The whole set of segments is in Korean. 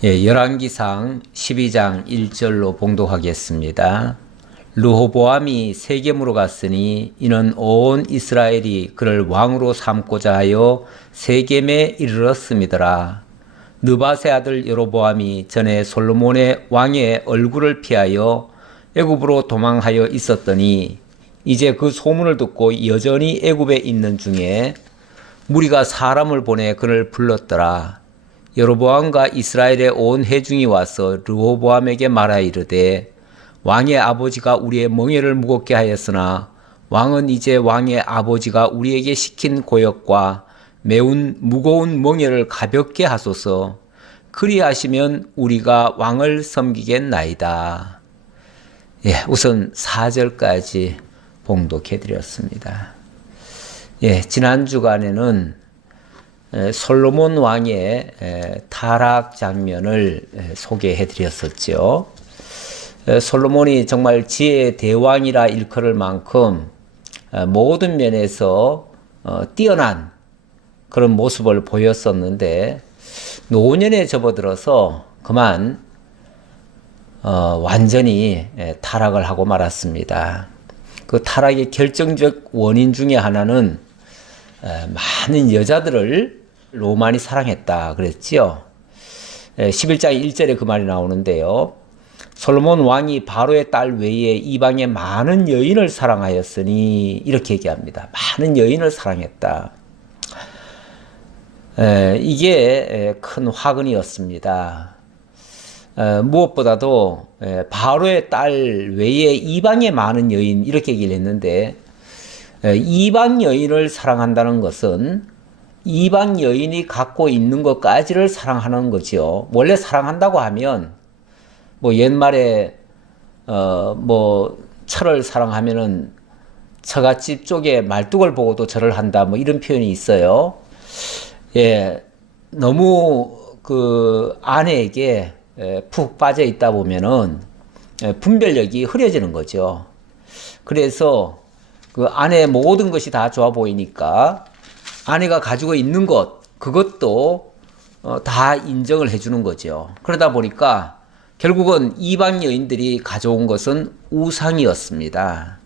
열왕기상 12장 1절로 봉독하겠습니다. 르호보암이 세겜으로 갔으니 이는 온 이스라엘이 그를 왕으로 삼고자 하여 세겜에 이르렀음이더라. 느밧의 아들 여로보암이 전에 솔로몬의 왕의 얼굴을 피하여 애굽으로 도망하여 있었더니 이제 그 소문을 듣고 여전히 애굽에 있는 중에 무리가 사람을 보내 그를 불렀더라. 여로보암과 이스라엘의 온 회중이 와서 르호보암에게 말하여 이르되 왕의 아버지가 우리의 멍에를 무겁게 하였으나 왕은 이제 왕의 아버지가 우리에게 시킨 고역과 매운 무거운 멍에를 가볍게 하소서. 그리하시면 우리가 왕을 섬기겠나이다. 우선 4절까지 봉독해 드렸습니다. 지난 주간에는 솔로몬 왕의 타락 장면을 소개해 드렸었죠. 솔로몬이 정말 지혜의 대왕이라 일컬을 만큼 모든 면에서 뛰어난 그런 모습을 보였었는데 노년에 접어들어서 그만 완전히 타락을 하고 말았습니다. 그 타락의 결정적 원인 중에 하나는 많은 여자들을 로만이 사랑했다 그랬지요. 11장 1절에 그 말이 나오는데요. 솔로몬 왕이 바로의 딸 외에 이방의 많은 여인을 사랑하였으니 이렇게 얘기합니다. 많은 여인을 사랑했다. 이게 큰 화근이었습니다. 무엇보다도 바로의 딸 외에 이방의 많은 여인 이렇게 얘기를 했는데 이방 여인을 사랑한다는 것은 이방 여인이 갖고 있는 것까지를 사랑하는 거죠. 원래 사랑한다고 하면 옛말에 철을 사랑하면은 처갓집 쪽에 말뚝을 보고도 절을 한다 이런 표현이 있어요. 너무 그 아내에게 푹 빠져 있다 보면은 분별력이 흐려지는 거죠. 그래서 그 아내의 모든 것이 다 좋아 보이니까 아내가 가지고 있는 것, 그것도 다 인정을 해주는 거죠. 그러다 보니까 결국은 이방 여인들이 가져온 것은 우상이었습니다.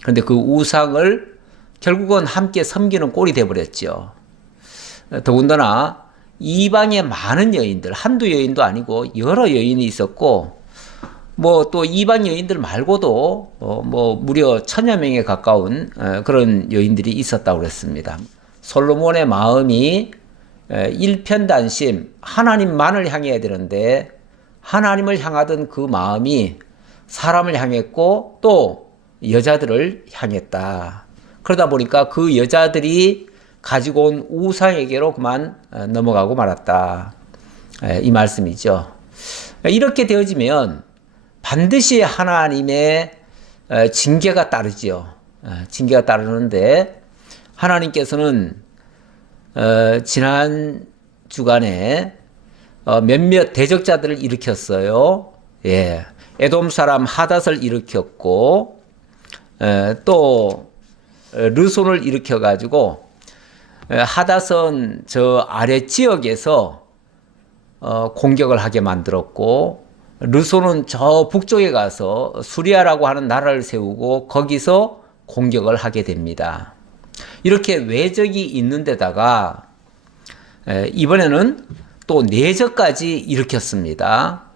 그런데 그 우상을 결국은 함께 섬기는 꼴이 되어버렸죠. 더군다나 이방의 많은 여인들, 한두 여인도 아니고 여러 여인이 있었고 또 이방 여인들 말고도 무려 1000여 명에 가까운 그런 여인들이 있었다고 그랬습니다. 솔로몬의 마음이 일편단심 하나님만을 향해야 되는데 하나님을 향하던 그 마음이 사람을 향했고 또 여자들을 향했다. 그러다 보니까 그 여자들이 가지고 온 우상에게로 그만 넘어가고 말았다. 이 말씀이죠. 이렇게 되어지면 반드시 하나님의 징계가 따르지요. 징계가 따르는데 하나님께서는 지난 주간에 몇몇 대적자들을 일으켰어요. 에돔 사람 하닷을 일으켰고 또 르손을 일으켜가지고 하닷은 저 아래 지역에서 공격을 하게 만들었고 르손은 저 북쪽에 가서 수리아라고 하는 나라를 세우고 거기서 공격을 하게 됩니다. 이렇게 외적이 있는 데다가 이번에는 또 내적까지 일으켰습니다.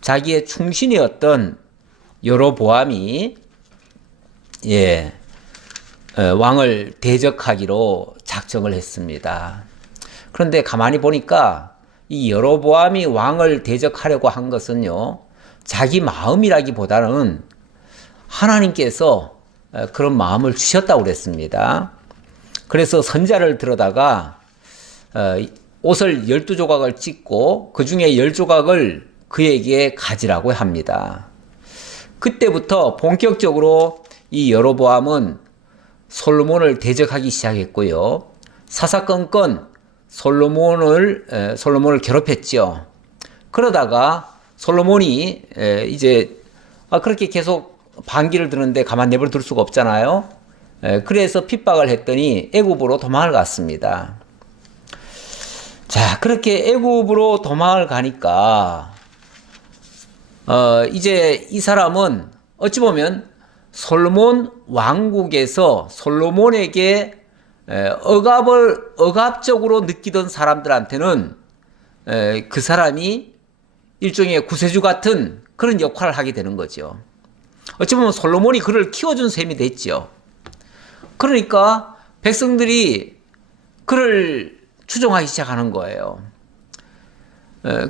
자기의 충신이었던 여로보암이 왕을 대적하기로 작정을 했습니다. 그런데 가만히 보니까 이 여로보암이 왕을 대적하려고 한 것은요, 자기 마음이라기보다는 하나님께서 그런 마음을 주셨다고 그랬습니다. 그래서 선자를 들어다가 옷을 12조각을 찢고 그 중에 10조각을 그에게 가지라고 합니다. 그때부터 본격적으로 이 여로보암은 솔로몬을 대적하기 시작했고요. 사사건건 솔로몬을 괴롭혔죠. 그러다가 솔로몬이 이제 그렇게 계속 반기를 드는데 가만 내버려 둘 수가 없잖아요. 그래서 핍박을 했더니 애굽으로 도망을 갔습니다. 자, 그렇게 애굽으로 도망을 가니까 이제 이 사람은 어찌 보면 솔로몬 왕국에서 솔로몬에게 억압적으로 느끼던 사람들한테는 그 사람이 일종의 구세주 같은 그런 역할을 하게 되는 거죠. 어찌 보면 솔로몬이 그를 키워준 셈이 됐죠. 그러니까 백성들이 그를 추종하기 시작하는 거예요.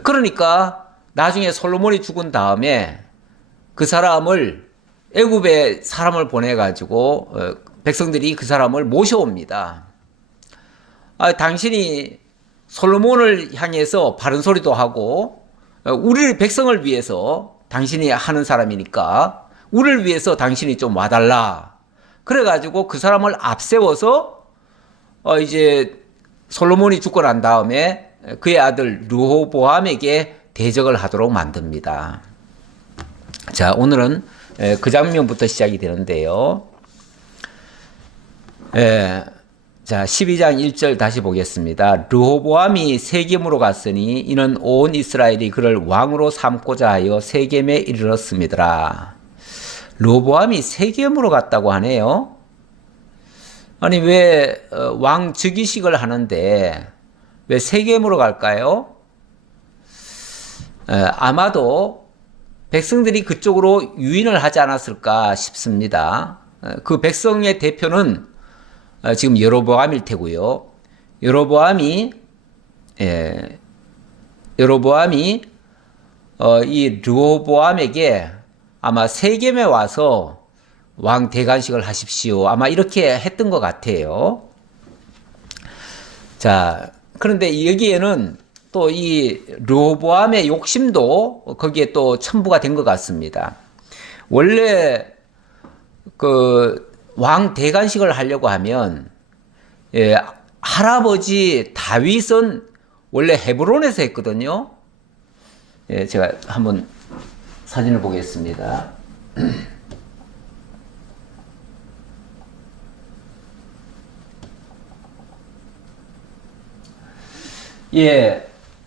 그러니까 나중에 솔로몬이 죽은 다음에 그 사람을 애굽에 사람을 보내가지고 백성들이 그 사람을 모셔옵니다. 당신이 솔로몬을 향해서 바른 소리도 하고 우리 백성을 위해서 당신이 하는 사람이니까 우리를 위해서 당신이 좀 와달라. 그래가지고 그 사람을 앞세워서 이제 솔로몬이 죽고 난 다음에 그의 아들 르호보암에게 대적을 하도록 만듭니다. 자, 오늘은 그 장면부터 시작이 되는데요. 자, 12장 1절 다시 보겠습니다. 르호보암이 세겜으로 갔으니 이는 온 이스라엘이 그를 왕으로 삼고자 하여 세겜에 이르렀습니다. 르호보암이 세겜으로 갔다고 하네요. 아니, 왜 왕 즉위식을 하는데 왜 세겜으로 갈까요? 아마도 백성들이 그쪽으로 유인을 하지 않았을까 싶습니다. 그 백성의 대표는 지금 여로보암일 테고요. 여로보암이 이 르호보암에게 아마 세겜에 와서 왕 대관식을 하십시오. 아마 이렇게 했던 것 같아요. 자, 그런데 여기에는 또 이 르호보암의 욕심도 거기에 또 첨부가 된 것 같습니다. 원래 그 왕 대관식을 하려고 하면 할아버지 다윗은 원래 헤브론에서 했거든요. 제가 한번 사진을 보겠습니다.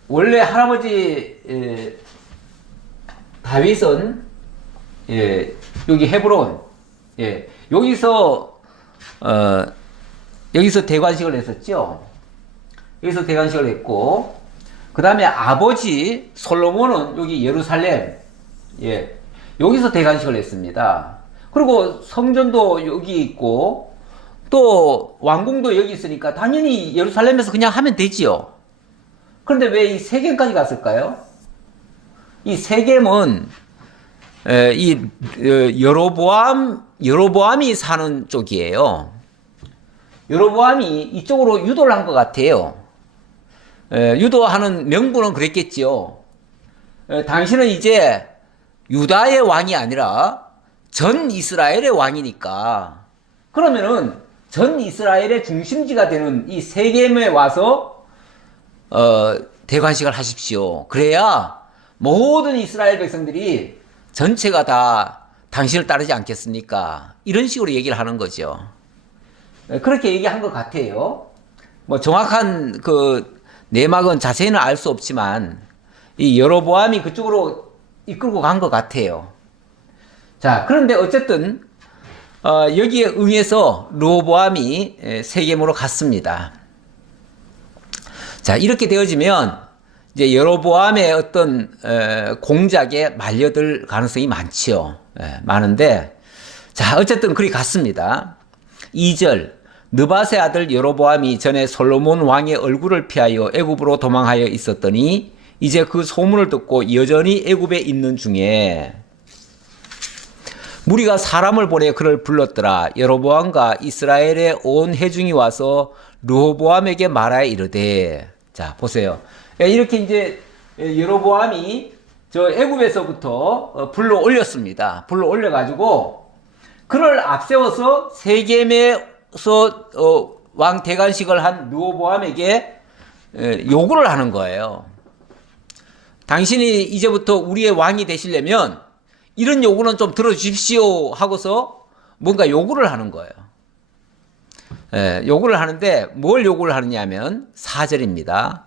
원래 할아버지 다윗은 여기 헤브론 여기서 대관식을 했었죠. 여기서 대관식을 했고 그 다음에 아버지 솔로몬은 여기 예루살렘 여기서 대관식을 했습니다. 그리고 성전도 여기 있고 또 왕궁도 여기 있으니까 당연히 예루살렘에서 그냥 하면 되지요. 그런데 왜 이 세겜까지 갔을까요? 이 세겜은 이 여로보암이 사는 쪽이에요. 여로보암이 이쪽으로 유도를 한 것 같아요. 유도하는 명분은 그랬겠지요. 당신은 이제 유다의 왕이 아니라 전 이스라엘의 왕이니까 그러면은 전 이스라엘의 중심지가 되는 이 세겜에 와서 대관식을 하십시오. 그래야 모든 이스라엘 백성들이 전체가 다 당신을 따르지 않겠습니까? 이런 식으로 얘기를 하는 거죠. 그렇게 얘기한 것 같아요. 뭐 정확한 그 내막은 자세히는 알 수 없지만 이 여로보암이 그쪽으로 이끌고 간 것 같아요. 자, 그런데 어쨌든 여기에 응해서 르호보암이 세겜으로 갔습니다. 자, 이렇게 되어지면 이제 여로보암의 어떤 공작에 말려들 가능성이 많지요. 많은데 자, 어쨌든 그리 갔습니다. 2절 느밧의 아들 여로보암이 전에 솔로몬 왕의 얼굴을 피하여 애굽으로 도망하여 있었더니 이제 그 소문을 듣고 여전히 애굽에 있는 중에 무리가 사람을 보내 그를 불렀더라. 여로보암과 이스라엘의 온 회중이 와서 르호보암에게 말하여 이르되. 자, 보세요. 이렇게 이제 여로보암이 저 애굽에서부터 불러 올렸습니다. 불러 올려가지고 그를 앞세워서 세겜에서 왕 대관식을 한 르호보암에게 요구를 하는 거예요. 당신이 이제부터 우리의 왕이 되시려면 이런 요구는 좀 들어주십시오 하고서 뭔가 요구를 하는 거예요. 요구를 하는데 뭘 요구를 하느냐면 4절입니다.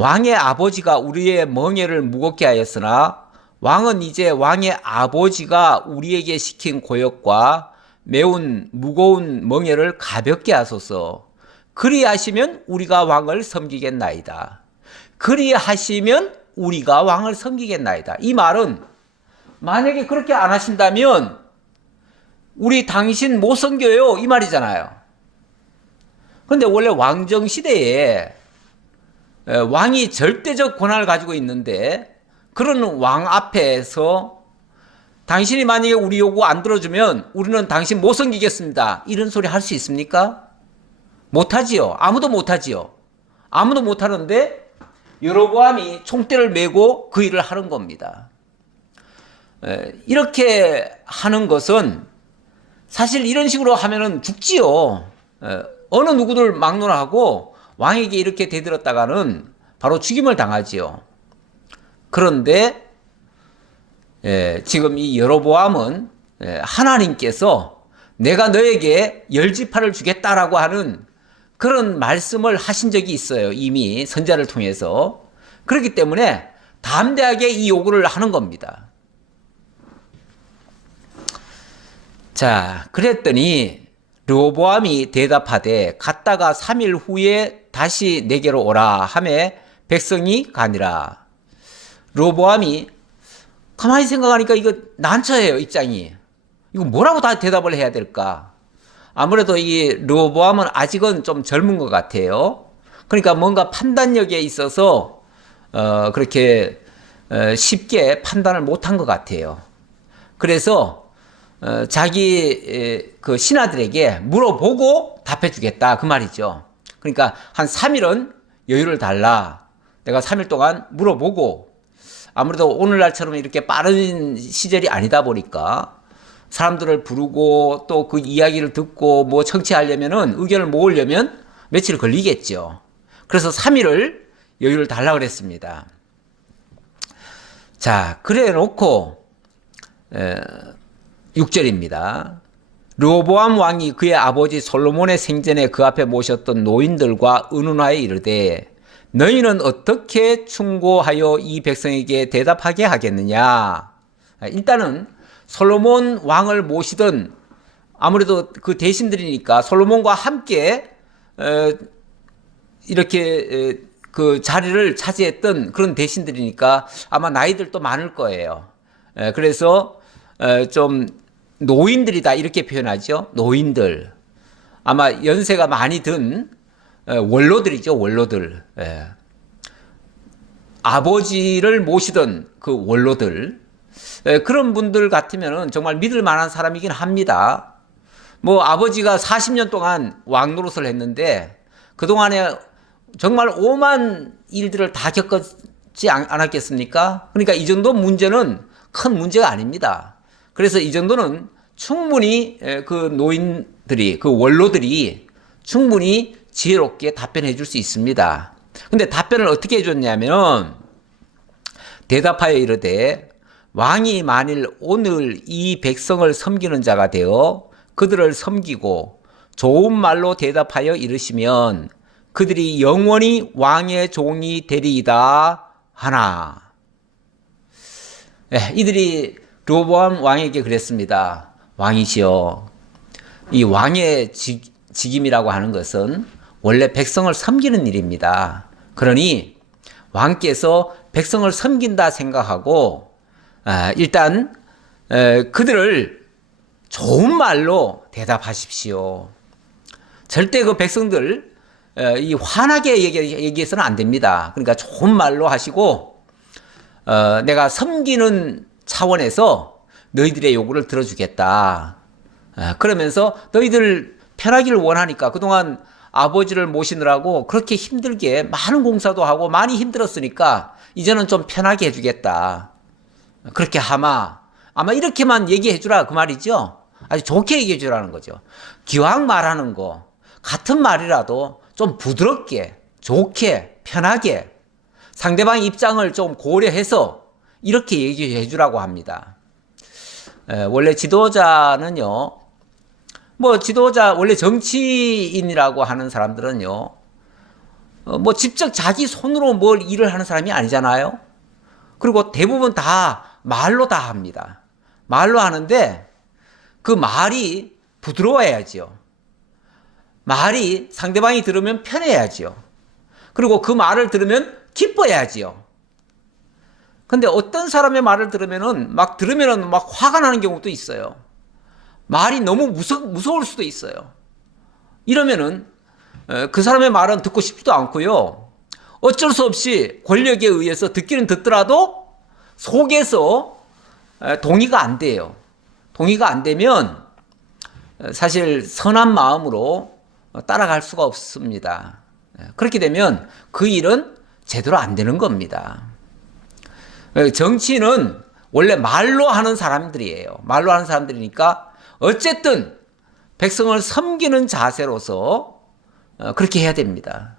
왕의 아버지가 우리의 멍에를 무겁게 하였으나 왕은 이제 왕의 아버지가 우리에게 시킨 고역과 매운 무거운 멍에를 가볍게 하소서. 그리하시면 우리가 왕을 섬기겠나이다. 그리하시면 우리가 왕을 섬기겠나이다. 이 말은 만약에 그렇게 안 하신다면 우리 당신 못 섬겨요, 이 말이잖아요. 그런데 원래 왕정 시대에 왕이 절대적 권한을 가지고 있는데 그런 왕 앞에서 당신이 만약에 우리 요구 안 들어주면 우리는 당신 못 섬기겠습니다, 이런 소리 할 수 있습니까? 못하지요. 아무도 못하지요. 아무도 못하는데 여로보암이 총대를 메고 그 일을 하는 겁니다. 이렇게 하는 것은 사실 이런 식으로 하면은 죽지요. 어느 누구들 막론하고 왕에게 이렇게 대들었다가는 바로 죽임을 당하지요. 그런데 지금 이 여로보암은 하나님께서 내가 너에게 열지파를 주겠다라고 하는 그런 말씀을 하신 적이 있어요. 이미 선자를 통해서. 그렇기 때문에 담대하게 이 요구를 하는 겁니다. 자, 그랬더니 르호보암이 대답하되 갔다가 3일 후에 다시 내게로 오라 하매 백성이 가니라. 르호보암이 가만히 생각하니까 이거 난처해요, 입장이. 이거 뭐라고 다 대답을 해야 될까? 아무래도 이 르호보암은 아직은 좀 젊은 것 같아요. 그러니까 뭔가 판단력에 있어서 그렇게 쉽게 판단을 못한 것 같아요. 그래서 자기 그 신하들에게 물어보고 답해주겠다, 그 말이죠. 그러니까 한 3일은 여유를 달라. 내가 3일 동안 물어보고, 아무래도 오늘날처럼 이렇게 빠른 시절이 아니다 보니까 사람들을 부르고 또 그 이야기를 듣고 뭐 청취하려면은, 의견을 모으려면 며칠 걸리겠죠. 그래서 3일을 여유를 달라 그랬습니다. 자, 그래 놓고 6절입니다. 르호보암 왕이 그의 아버지 솔로몬의 생전에 그 앞에 모셨던 노인들과 의논하여 이르되 너희는 어떻게 충고하여 이 백성에게 대답하게 하겠느냐. 일단은 솔로몬 왕을 모시던, 아무래도 그 대신들이니까 솔로몬과 함께 이렇게 그 자리를 차지했던 그런 대신들이니까 아마 나이들도 많을 거예요. 그래서 좀 노인들이다 이렇게 표현하죠. 노인들. 아마 연세가 많이 든 원로들이죠. 원로들. 아버지를 모시던 그 원로들. 그런 분들 같으면 정말 믿을 만한 사람이긴 합니다. 뭐 아버지가 40년 동안 왕 노릇을 했는데 그동안에 정말 오만 일들을 다 겪었지 않았겠습니까? 그러니까 이 정도 문제는 큰 문제가 아닙니다. 그래서 이 정도는 충분히 그 노인들이, 그 원로들이 충분히 지혜롭게 답변해 줄 수 있습니다. 근데 답변을 어떻게 해줬냐면, 대답하여 이르되 왕이 만일 오늘 이 백성을 섬기는 자가 되어 그들을 섬기고 좋은 말로 대답하여 이르시면 그들이 영원히 왕의 종이 되리이다 하나. 이들이 르호보암 왕에게 그랬습니다. 왕이시여, 이 왕의 직임이라고 하는 것은 원래 백성을 섬기는 일입니다. 그러니 왕께서 백성을 섬긴다 생각하고 일단 그들을 좋은 말로 대답하십시오. 절대 그 백성들 이 화나게 얘기해서는 안 됩니다. 그러니까 좋은 말로 하시고 내가 섬기는 차원에서 너희들의 요구를 들어주겠다. 그러면서 너희들 편하기를 원하니까 그동안 아버지를 모시느라고 그렇게 힘들게 많은 공사도 하고 많이 힘들었으니까 이제는 좀 편하게 해주겠다. 그렇게 아마 이렇게만 얘기해주라 그 말이죠. 아주 좋게 얘기해주라는 거죠. 기왕 말하는 거 같은 말이라도 좀 부드럽게, 좋게, 편하게 상대방 입장을 좀 고려해서 이렇게 얘기해 주라고 합니다. 원래 지도자는요, 뭐 지도자, 원래 정치인이라고 하는 사람들은요, 뭐 직접 자기 손으로 뭘 일을 하는 사람이 아니잖아요. 그리고 대부분 다 말로 다 합니다. 말로 하는데 그 말이 부드러워야지요. 말이 상대방이 들으면 편해야지요. 그리고 그 말을 들으면 기뻐야지요. 근데 어떤 사람의 말을 들으면은 막 화가 나는 경우도 있어요. 말이 너무 무서울 수도 있어요. 이러면은 그 사람의 말은 듣고 싶지도 않고요. 어쩔 수 없이 권력에 의해서 듣기는 듣더라도 속에서 동의가 안 돼요. 동의가 안 되면 사실 선한 마음으로 따라갈 수가 없습니다. 그렇게 되면 그 일은 제대로 안 되는 겁니다. 정치는 원래 말로 하는 사람들이에요. 말로 하는 사람들이니까 어쨌든 백성을 섬기는 자세로서 그렇게 해야 됩니다.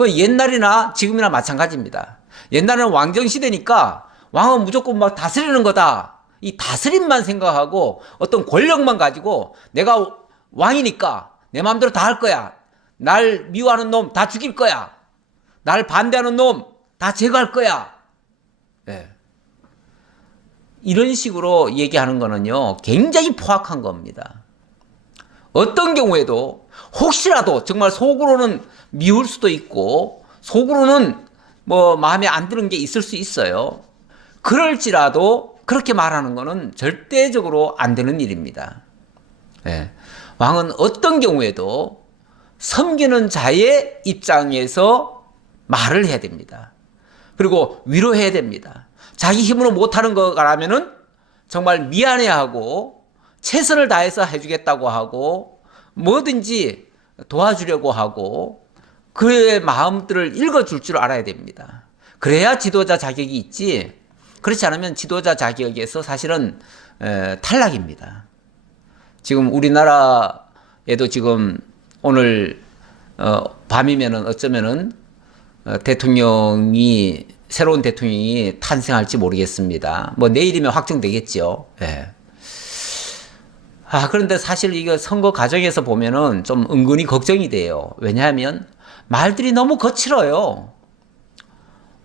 옛날이나 지금이나 마찬가지입니다. 옛날에는 왕정시대니까 왕은 무조건 막 다스리는 거다. 이 다스림만 생각하고 어떤 권력만 가지고 내가 왕이니까 내 마음대로 다 할 거야. 날 미워하는 놈 다 죽일 거야. 날 반대하는 놈 다 제거할 거야. 네. 이런 식으로 얘기하는 거는요, 굉장히 포악한 겁니다. 어떤 경우에도 혹시라도 정말 속으로는 미울 수도 있고 속으로는 뭐 마음에 안 드는 게 있을 수 있어요. 그럴지라도 그렇게 말하는 거는 절대적으로 안 되는 일입니다. 네. 왕은 어떤 경우에도 섬기는 자의 입장에서 말을 해야 됩니다. 그리고 위로해야 됩니다. 자기 힘으로 못하는 거라면은 정말 미안해하고 최선을 다해서 해주겠다고 하고 뭐든지 도와주려고 하고 그의 마음들을 읽어줄 줄 알아야 됩니다. 그래야 지도자 자격이 있지, 그렇지 않으면 지도자 자격에서 사실은 탈락입니다. 지금 우리나라에도 지금 오늘 밤이면은 어쩌면은 새로운 대통령이 탄생할지 모르겠습니다. 뭐 내일이면 확정되겠죠. 예. 그런데 사실 이거 선거 과정에서 보면은 좀 은근히 걱정이 돼요. 왜냐하면 말들이 너무 거칠어요.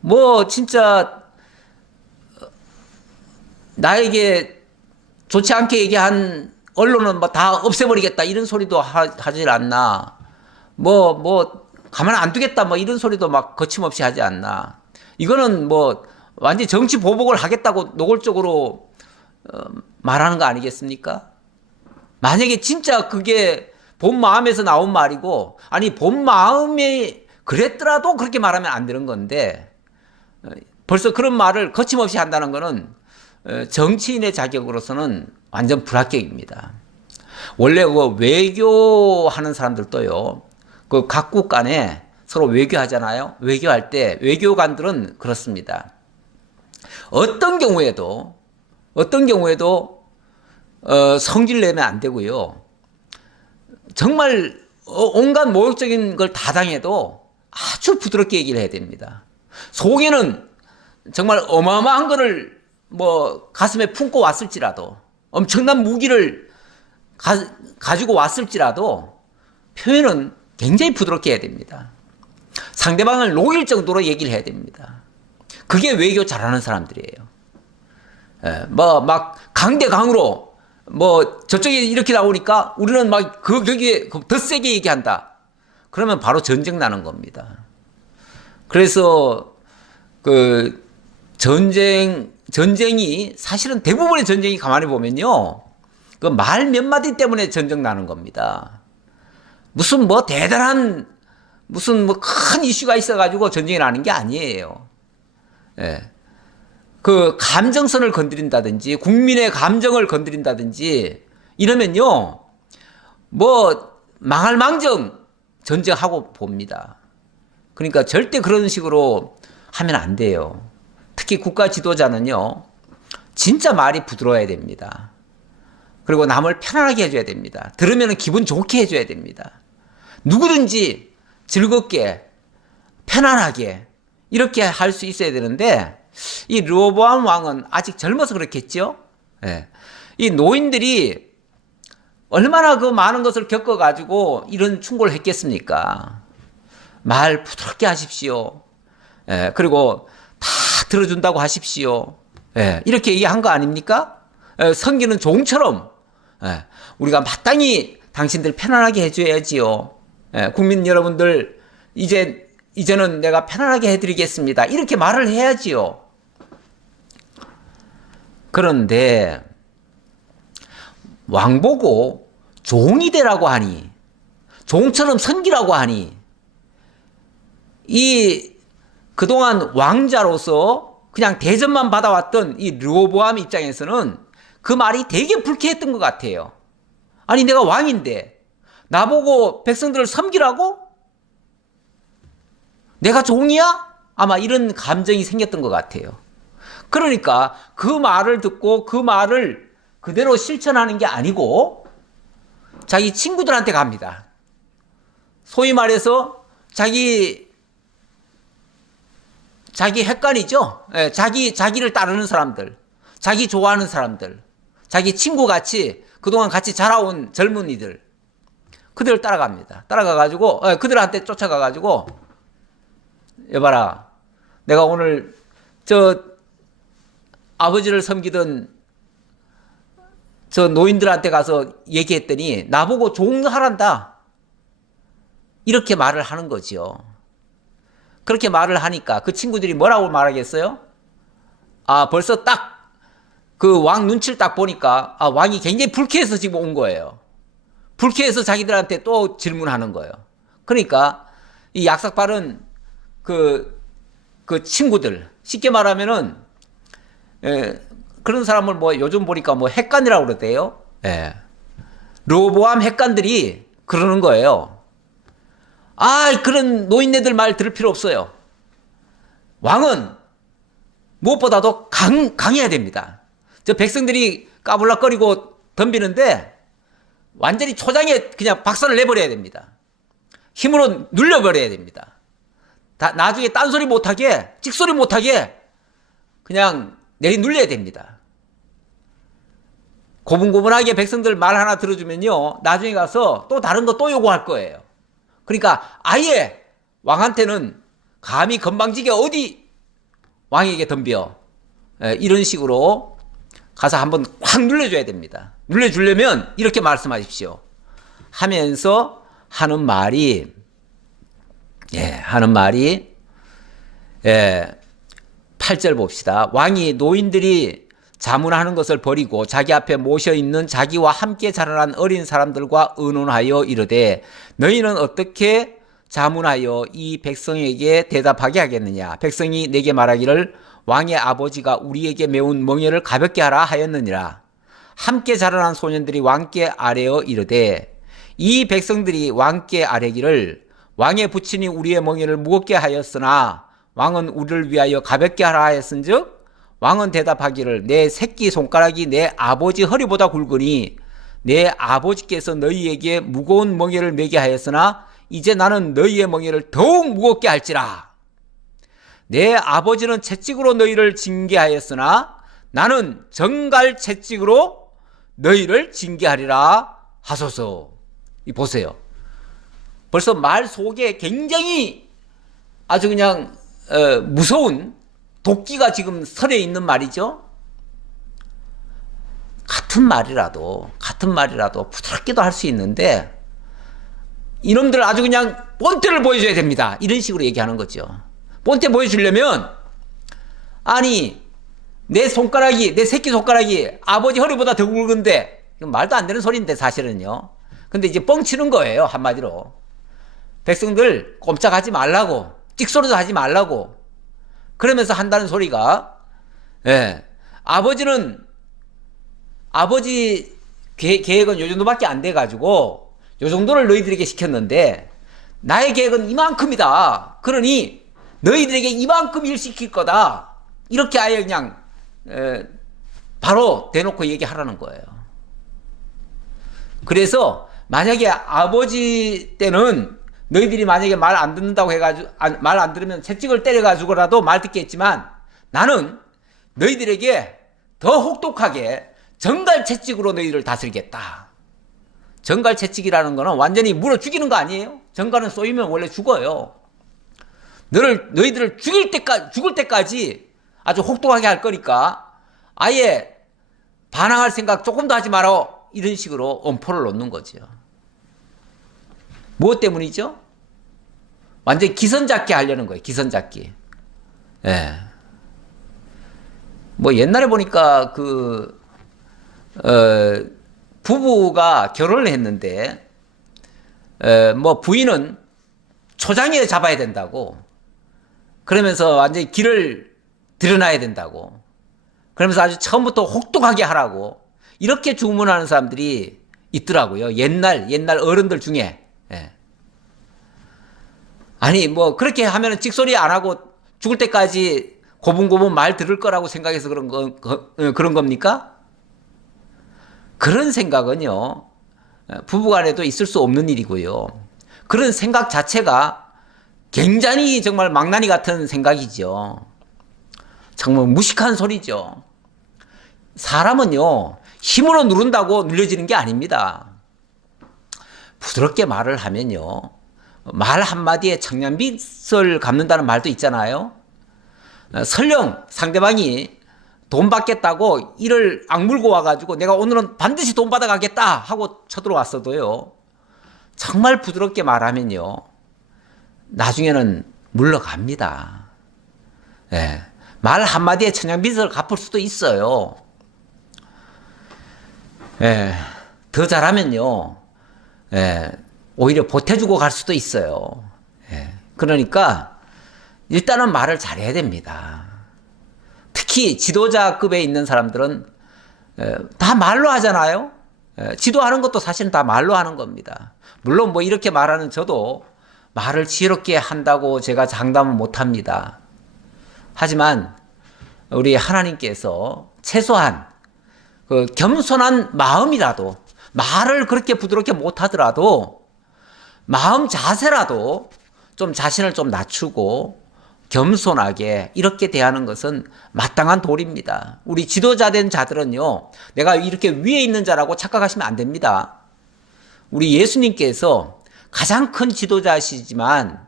뭐 진짜 나에게 좋지 않게 얘기한 언론은 뭐 다 없애버리겠다 이런 소리도 하질 않나. 뭐 가만 안 두겠다 뭐 이런 소리도 막 거침없이 하지 않나. 이거는 뭐 완전 정치 보복을 하겠다고 노골적으로 말하는 거 아니겠습니까? 만약에 진짜 그게 본 마음에서 나온 말이고, 아니 본 마음이 그랬더라도 그렇게 말하면 안 되는 건데 벌써 그런 말을 거침없이 한다는 거는 정치인의 자격으로서는 완전 불합격입니다. 원래 그 외교하는 사람들도요, 그 각국 간에 서로 외교하잖아요. 외교할 때 외교관들은 그렇습니다. 어떤 경우에도 성질 내면 안 되고요. 정말 온갖 모욕적인 걸 다 당해도 아주 부드럽게 얘기를 해야 됩니다. 속에는 정말 어마어마한 거를 뭐 가슴에 품고 왔을지라도, 엄청난 무기를 가지고 왔을지라도 표현은 굉장히 부드럽게 해야 됩니다. 상대방을 녹일 정도로 얘기를 해야 됩니다. 그게 외교 잘하는 사람들이에요. 뭐 막 강대강으로 뭐 저쪽에 이렇게 나오니까 우리는 막 거기에 더 세게 얘기한다. 그러면 바로 전쟁 나는 겁니다. 그래서 그 전쟁이 사실은 대부분의 전쟁이 가만히 보면요, 그 말 몇 마디 때문에 전쟁 나는 겁니다. 무슨 뭐 대단한 무슨 뭐 큰 이슈가 있어가지고 전쟁이 나는 게 아니에요. 예. 그 감정선을 건드린다든지 국민의 감정을 건드린다든지 이러면요, 뭐 망할망정 전쟁하고 봅니다. 그러니까 절대 그런 식으로 하면 안 돼요. 특히 국가 지도자는요, 진짜 말이 부드러워야 됩니다. 그리고 남을 편안하게 해줘야 됩니다. 들으면 기분 좋게 해줘야 됩니다. 누구든지 즐겁게 편안하게 이렇게 할 수 있어야 되는데, 이 르호보암 왕은 아직 젊어서 그렇겠죠. 예. 이 노인들이 얼마나 그 많은 것을 겪어가지고 이런 충고를 했겠습니까? 말 부드럽게 하십시오. 예, 그리고 다 들어준다고 하십시오. 예, 이렇게 얘기한 거 아닙니까? 예, 섬기는 종처럼 예, 우리가 마땅히 당신들 편안하게 해줘야지요. 예, 국민 여러분들 이제는 내가 편안하게 해드리겠습니다. 이렇게 말을 해야지요. 그런데 왕 보고 종이 되라고 하니, 종처럼 섬기라고 하니, 그동안 왕자로서 그냥 대접만 받아왔던 이 르호보암 입장에서는 그 말이 되게 불쾌했던 것 같아요. 아니, 내가 왕인데 나보고 백성들을 섬기라고? 내가 종이야? 아마 이런 감정이 생겼던 것 같아요. 그러니까 그 말을 듣고 그 말을 그대로 실천하는 게 아니고 자기 친구들한테 갑니다. 소위 말해서 자기 헷갈리죠? 예, 자기를 따르는 사람들, 자기 좋아하는 사람들, 자기 친구같이 그동안 같이 자라온 젊은이들, 그들을 따라갑니다. 따라가가지고, 그들한테 쫓아가가지고, 여봐라, 내가 오늘 아버지를 섬기던 저 노인들한테 가서 얘기했더니 나보고 종하란다. 이렇게 말을 하는 거죠. 그렇게 말을 하니까 그 친구들이 뭐라고 말하겠어요? 아, 벌써 딱 그 왕 눈치를 딱 보니까 왕이 굉장히 불쾌해서 지금 온 거예요. 불쾌해서 자기들한테 또 질문하는 거예요. 그러니까 이 약삭빠른 그 친구들, 쉽게 말하면은 그런 사람을 뭐 요즘 보니까 뭐 핵관이라고 그러대요. 예. 르호보암 핵관들이 그러는 거예요. 그런 노인네들 말 들을 필요 없어요. 왕은 무엇보다도 강해야 됩니다. 저 백성들이 까불락거리고 덤비는데 완전히 초장에 그냥 박살을 내버려야 됩니다. 힘으로 눌려버려야 됩니다. 나중에 딴소리 못하게, 찍소리 못하게 그냥 내리눌려야 됩니다. 고분고분하게 백성들 말 하나 들어주면요, 나중에 가서 또 다른 거 또 요구할 거예요. 그러니까 아예 왕한테는 감히 건방지게 어디 왕에게 덤벼. 이런 식으로 가서 한번 확 눌러줘야 됩니다. 눌러주려면 이렇게 말씀하십시오. 하면서 하는 말이 8절 봅시다. 왕이 노인들이 자문하는 것을 버리고 자기 앞에 모셔있는 자기와 함께 자라난 어린 사람들과 의논하여 이르되 너희는 어떻게 자문하여 이 백성에게 대답하게 하겠느냐. 백성이 내게 말하기를 왕의 아버지가 우리에게 메운 멍에를 가볍게 하라 하였느니라. 함께 자라난 소년들이 왕께 아뢰어 이르되 이 백성들이 왕께 아뢰기를 왕의 부친이 우리의 멍에를 무겁게 하였으나 왕은 우리를 위하여 가볍게 하라 하였은즉 왕은 대답하기를 내 새끼 손가락이 내 아버지 허리보다 굵으니 내 아버지께서 너희에게 무거운 멍에를 메게 하였으나 이제 나는 너희의 멍에를 더욱 무겁게 할지라. 내 아버지는 채찍으로 너희를 징계하였으나 나는 정갈 채찍으로 너희를 징계하리라 하소서. 보세요. 벌써 말 속에 굉장히 아주 그냥 무서운 도끼가 지금 설에 있는 말이죠. 같은 말이라도 부드럽게도 할 수 있는데 이놈들 아주 그냥 본때를 보여줘야 됩니다. 이런 식으로 얘기하는 거죠. 본때 보여주려면 아니 내 새끼 손가락이 아버지 허리보다 더 굵은데 말도 안 되는 소리인데 사실은요. 근데 이제 뻥치는 거예요. 한마디로. 백성들 꼼짝하지 말라고, 찍소리도 하지 말라고 그러면서 한다는 소리가 아버지 계획은 요 정도밖에 안 돼가지고 요 정도를 너희들에게 시켰는데 나의 계획은 이만큼이다. 그러니 너희들에게 이만큼 일 시킬 거다. 이렇게 아예 그냥 바로 대놓고 얘기하라는 거예요. 그래서 만약에 아버지 때는 너희들이 만약에 말 안 듣는다고 해가지고 말 안 들으면 채찍을 때려가지고라도 말 듣겠지만 나는 너희들에게 더 혹독하게 정갈 채찍으로 너희를 다스리겠다. 정갈 채찍이라는 거는 완전히 물어 죽이는 거 아니에요? 정갈은 쏘이면 원래 죽어요. 너희들을 죽을 때까지 아주 혹독하게 할 거니까 아예 반항할 생각 조금도 하지 마라. 이런 식으로 엄포를 놓는 거죠. 무엇 때문이죠? 완전히 기선잡기 하려는 거예요. 기선잡기. 예. 뭐 옛날에 보니까 부부가 결혼을 했는데 뭐 부인은 초장에 잡아야 된다고, 그러면서 완전히 길을 드러나야 된다고, 그러면서 아주 처음부터 혹독하게 하라고 이렇게 주문하는 사람들이 있더라고요. 옛날 어른들 중에. 예. 아니 뭐 그렇게 하면은 찍소리 안 하고 죽을 때까지 고분고분 말 들을 거라고 생각해서 그런 겁니까? 그런 생각은요, 부부간에도 있을 수 없는 일이고요. 그런 생각 자체가 굉장히 정말 망나니 같은 생각이죠. 정말 무식한 소리죠. 사람은요, 힘으로 누른다고 눌려지는 게 아닙니다. 부드럽게 말을 하면요, 말 한마디에 청량빛을 갚는다는 말도 있잖아요. 설령 상대방이 돈 받겠다고 이를 악물고 와가지고 내가 오늘은 반드시 돈 받아가겠다 하고 쳐들어왔어도요, 정말 부드럽게 말하면요, 나중에는 물러갑니다. 예. 말 한마디에 천냥빚을 갚을 수도 있어요. 예. 더 잘하면요, 예. 오히려 보태주고 갈 수도 있어요. 예. 그러니까 일단은 말을 잘해야 됩니다. 특히 지도자급에 있는 사람들은 다 말로 하잖아요. 지도하는 것도 사실은 다 말로 하는 겁니다. 물론 뭐 이렇게 말하는 저도 말을 지혜롭게 한다고 제가 장담은 못합니다. 하지만 우리 하나님께서 최소한 그 겸손한 마음이라도, 말을 그렇게 부드럽게 못하더라도 마음 자세라도 좀 자신을 좀 낮추고 겸손하게 이렇게 대하는 것은 마땅한 도리입니다. 우리 지도자된 자들은요, 내가 이렇게 위에 있는 자라고 착각하시면 안 됩니다. 우리 예수님께서 가장 큰 지도자시지만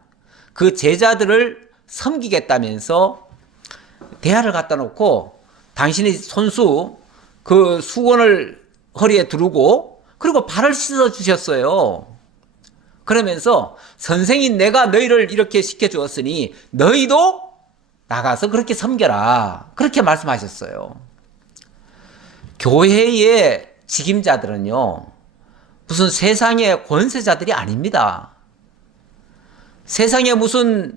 그 제자들을 섬기겠다면서 대야를 갖다 놓고 당신의 손수 그 수건을 허리에 두르고 그리고 발을 씻어 주셨어요. 그러면서 선생님, 내가 너희를 이렇게 시켜주었으니 너희도 나가서 그렇게 섬겨라, 그렇게 말씀하셨어요. 교회의 직임자들은요, 무슨 세상의 권세자들이 아닙니다. 세상에 무슨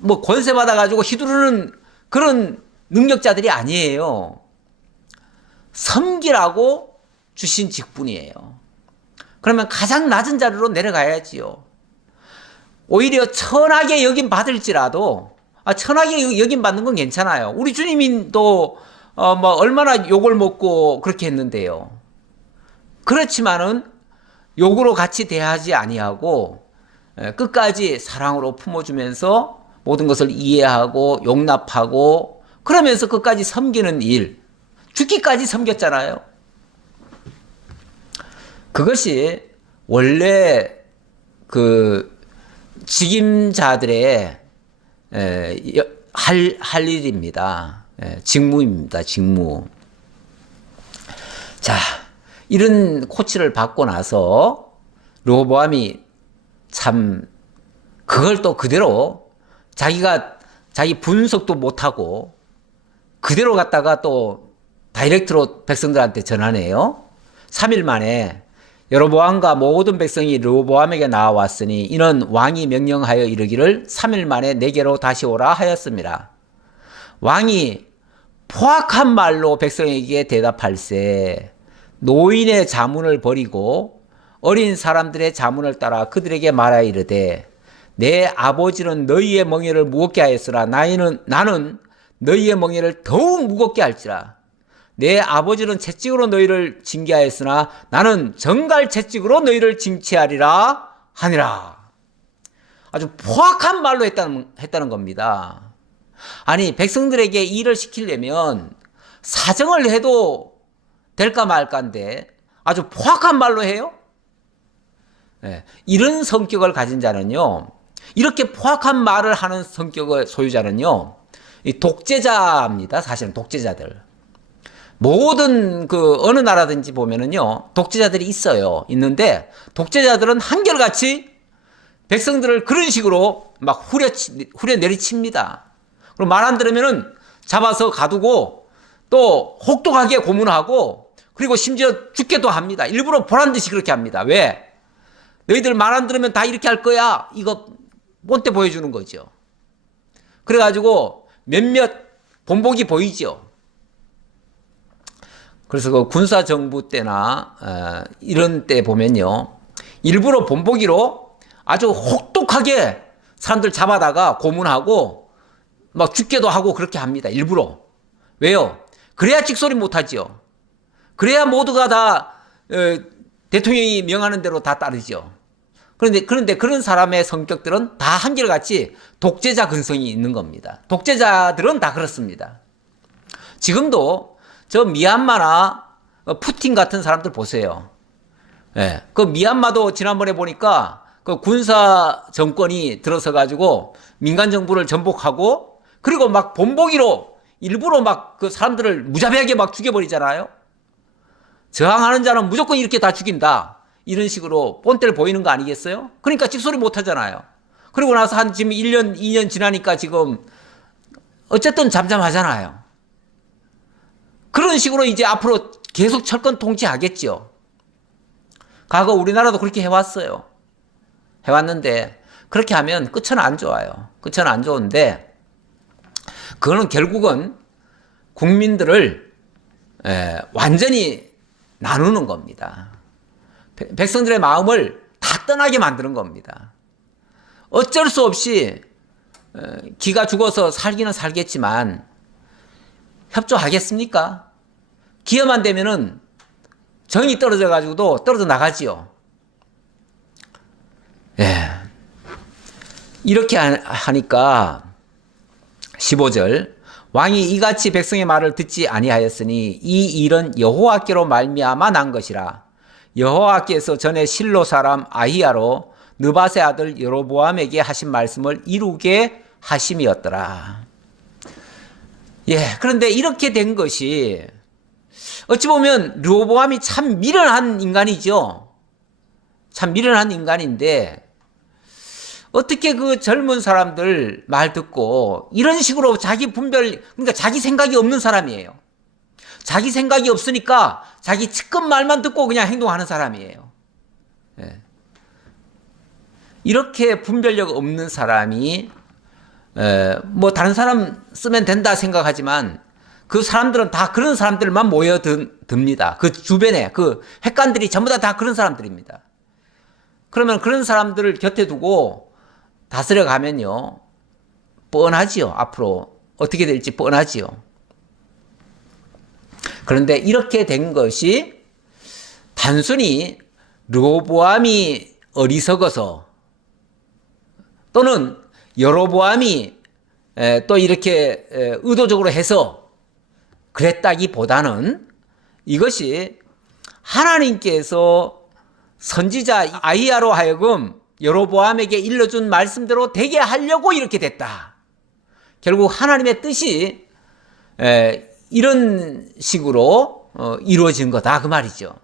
뭐 권세 받아가지고 휘두르는 그런 능력자들이 아니에요. 섬기라고 주신 직분이에요. 그러면 가장 낮은 자리로 내려가야지요. 오히려 천하게 여김 받을지라도, 천하게 여김 받는 건 괜찮아요. 우리 주님도 뭐 얼마나 욕을 먹고 그렇게 했는데요. 그렇지만은 욕으로 같이 대하지 아니하고 끝까지 사랑으로 품어주면서 모든 것을 이해하고 용납하고 그러면서 끝까지 섬기는 일, 죽기까지 섬겼잖아요. 그것이 원래 그 직임자들의 할 일입니다. 직무입니다. 직무. 자, 이런 코치를 받고 나서 르호보암이 참 그걸 또 그대로 자기 분석도 못하고 그대로 갔다가 또 다이렉트로 백성들한테 전하네요. 3일 만에 여로보암과 모든 백성이 르호보암에게 나와왔으니 이는 왕이 명령하여 이르기를 3일 만에 내게로 다시 오라 하였습니다. 왕이 포악한 말로 백성에게 대답할세 노인의 자문을 버리고 어린 사람들의 자문을 따라 그들에게 말하여 이르되 내 아버지는 너희의 멍에를 무겁게 하였으나 나는 너희의 멍에를 더욱 무겁게 할지라. 내 아버지는 채찍으로 너희를 징계하였으나 나는 정갈 채찍으로 너희를 징치하리라 하니라. 아주 포악한 말로 했다는 겁니다. 아니, 백성들에게 일을 시키려면 사정을 해도 될까 말까인데 아주 포악한 말로 해요? 네, 이런 성격을 가진 자는요, 이렇게 포악한 말을 하는 성격의 소유자는요, 이 독재자입니다. 사실은 독재자들. 모든 어느 나라든지 보면은요, 독재자들이 있어요. 있는데, 독재자들은 한결같이 백성들을 그런 식으로 막 후려 내리칩니다. 그리고 말 안 들으면은 잡아서 가두고 또 혹독하게 고문하고 그리고 심지어 죽게도 합니다. 일부러 보란 듯이 그렇게 합니다. 왜? 너희들 말 안 들으면 다 이렇게 할 거야. 이거 본때 보여주는 거죠. 그래가지고 몇몇 본보기 보이죠. 그래서 그 군사정부 때나 이런 때 보면요, 일부러 본보기로 아주 혹독하게 사람들 잡아다가 고문하고 막 죽게도 하고 그렇게 합니다. 일부러. 왜요? 그래야 찍소리 못하죠. 그래야 모두가 다 대통령이 명하는 대로 다 따르죠. 그런데 그런 사람의 성격들은 다 한결같이 독재자 근성이 있는 겁니다. 독재자들은 다 그렇습니다. 지금도 저 미얀마나 푸틴 같은 사람들 보세요. 예, 그 미얀마도 지난번에 보니까 그 군사 정권이 들어서 가지고 민간 정부를 전복하고 그리고 막 본보기로 일부러 막 그 사람들을 무자비하게 막 죽여버리잖아요. 저항하는 자는 무조건 이렇게 다 죽인다. 이런 식으로 본때를 보이는 거 아니겠어요? 그러니까 찍소리 못 하잖아요. 그리고 나서 한 지금 1년, 2년 지나니까 지금 어쨌든 잠잠하잖아요. 그런 식으로 이제 앞으로 계속 철권 통치하겠죠. 과거 우리나라도 그렇게 해왔어요. 해왔는데 그렇게 하면 끝은 안 좋아요. 끝은 안 좋은데 그거는 결국은 국민들을 완전히 나누는 겁니다. 백성들의 마음을 다 떠나게 만드는 겁니다. 어쩔 수 없이 기가 죽어서 살기는 살겠지만 협조하겠습니까? 기회만 되면은 정이 떨어져 가지고도 떨어져 나가지요. 예. 이렇게 하니까 15절 왕이 이같이 백성의 말을 듣지 아니하였으니 이 일은 여호와께로 말미암아 난 것이라. 여호와께서 전에 실로 사람 아히야로 느밧의 아들 여로보암에게 하신 말씀을 이루게 하심이었더라. 예, 그런데 이렇게 된 것이 어찌 보면 르호보암이 참 미련한 인간이죠. 참 미련한 인간인데 어떻게 그 젊은 사람들 말 듣고 이런 식으로 자기 분별, 그러니까 자기 생각이 없는 사람이에요. 자기 생각이 없으니까 자기 측근 말만 듣고 그냥 행동하는 사람이에요. 예. 이렇게 분별력 없는 사람이 뭐 다른 사람 쓰면 된다 생각하지만 그 사람들은 다 그런 사람들만 모여듭니다. 그 주변에 그 핵관들이 전부 다 그런 사람들입니다. 그러면 그런 사람들을 곁에 두고 다스려 가면요, 뻔하지요. 앞으로 어떻게 될지 뻔하지요. 그런데 이렇게 된 것이 단순히 르호보암이 어리석어서 또는 여로보암이 또 이렇게 의도적으로 해서 그랬다기보다는 이것이 하나님께서 선지자 아히야로 하여금 여로보암에게 일러준 말씀대로 되게 하려고 이렇게 됐다. 결국 하나님의 뜻이 이런 식으로 이루어진 거다 그 말이죠.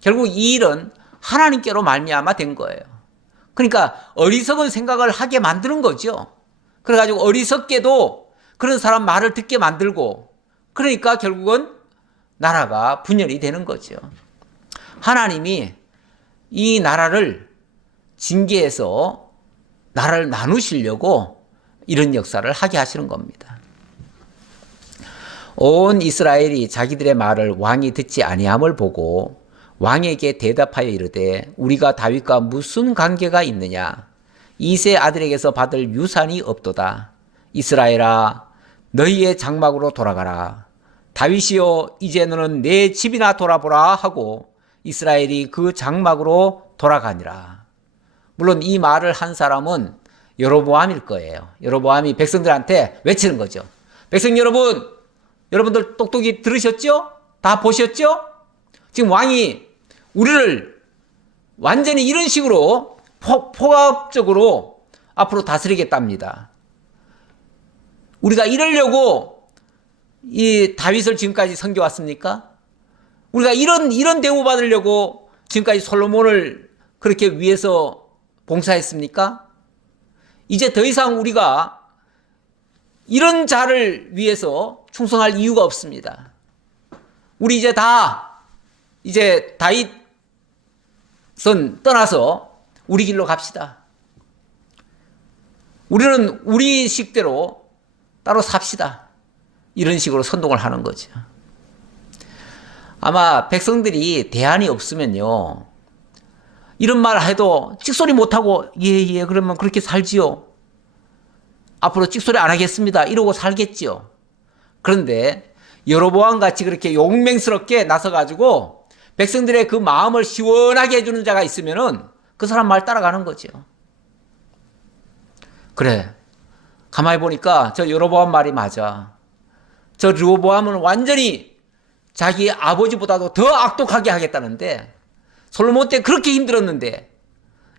결국 이 일은 하나님께로 말미암아 된 거예요. 그러니까 어리석은 생각을 하게 만드는 거죠. 그래가지고 어리석게도 그런 사람 말을 듣게 만들고 그러니까 결국은 나라가 분열이 되는 거죠. 하나님이 이 나라를 징계해서 나라를 나누시려고 이런 역사를 하게 하시는 겁니다. 온 이스라엘이 자기들의 말을 왕이 듣지 아니함을 보고 왕에게 대답하여 이르되 우리가 다윗과 무슨 관계가 있느냐? 이세 아들에게서 받을 유산이 없도다. 이스라엘아 너희의 장막으로 돌아가라. 다윗이여 이제 너는 내 집이나 돌아보라 하고 이스라엘이 그 장막으로 돌아가니라. 물론 이 말을 한 사람은 여로보암일 거예요. 여로보암이 백성들한테 외치는 거죠. 백성 여러분, 여러분들 똑똑히 들으셨죠? 다 보셨죠? 지금 왕이 우리를 완전히 이런 식으로 포괄적으로 앞으로 다스리겠답니다. 우리가 이러려고 이 다윗을 지금까지 섬겨왔습니까? 우리가 이런 대우 받으려고 지금까지 솔로몬을 그렇게 위해서 봉사했습니까? 이제 더 이상 우리가 이런 자를 위해서 충성할 이유가 없습니다. 우리 이제 다윗은 떠나서 우리 길로 갑시다. 우리는 우리 식대로 따로 삽시다. 이런 식으로 선동을 하는 거죠. 아마 백성들이 대안이 없으면요, 이런 말 해도 찍소리 못하고 예 그러면 그렇게 살지요. 앞으로 찍소리 안 하겠습니다. 이러고 살겠지요. 그런데 여로보암 같이 그렇게 용맹스럽게 나서가지고 백성들의 그 마음을 시원하게 해주는 자가 있으면은 그 사람 말 따라가는 거죠. 그래, 가만히 보니까 저 여로보암 말이 맞아. 저 르호보암은 완전히 자기 아버지보다도 더 악독하게 하겠다는데, 솔로몬 때 그렇게 힘들었는데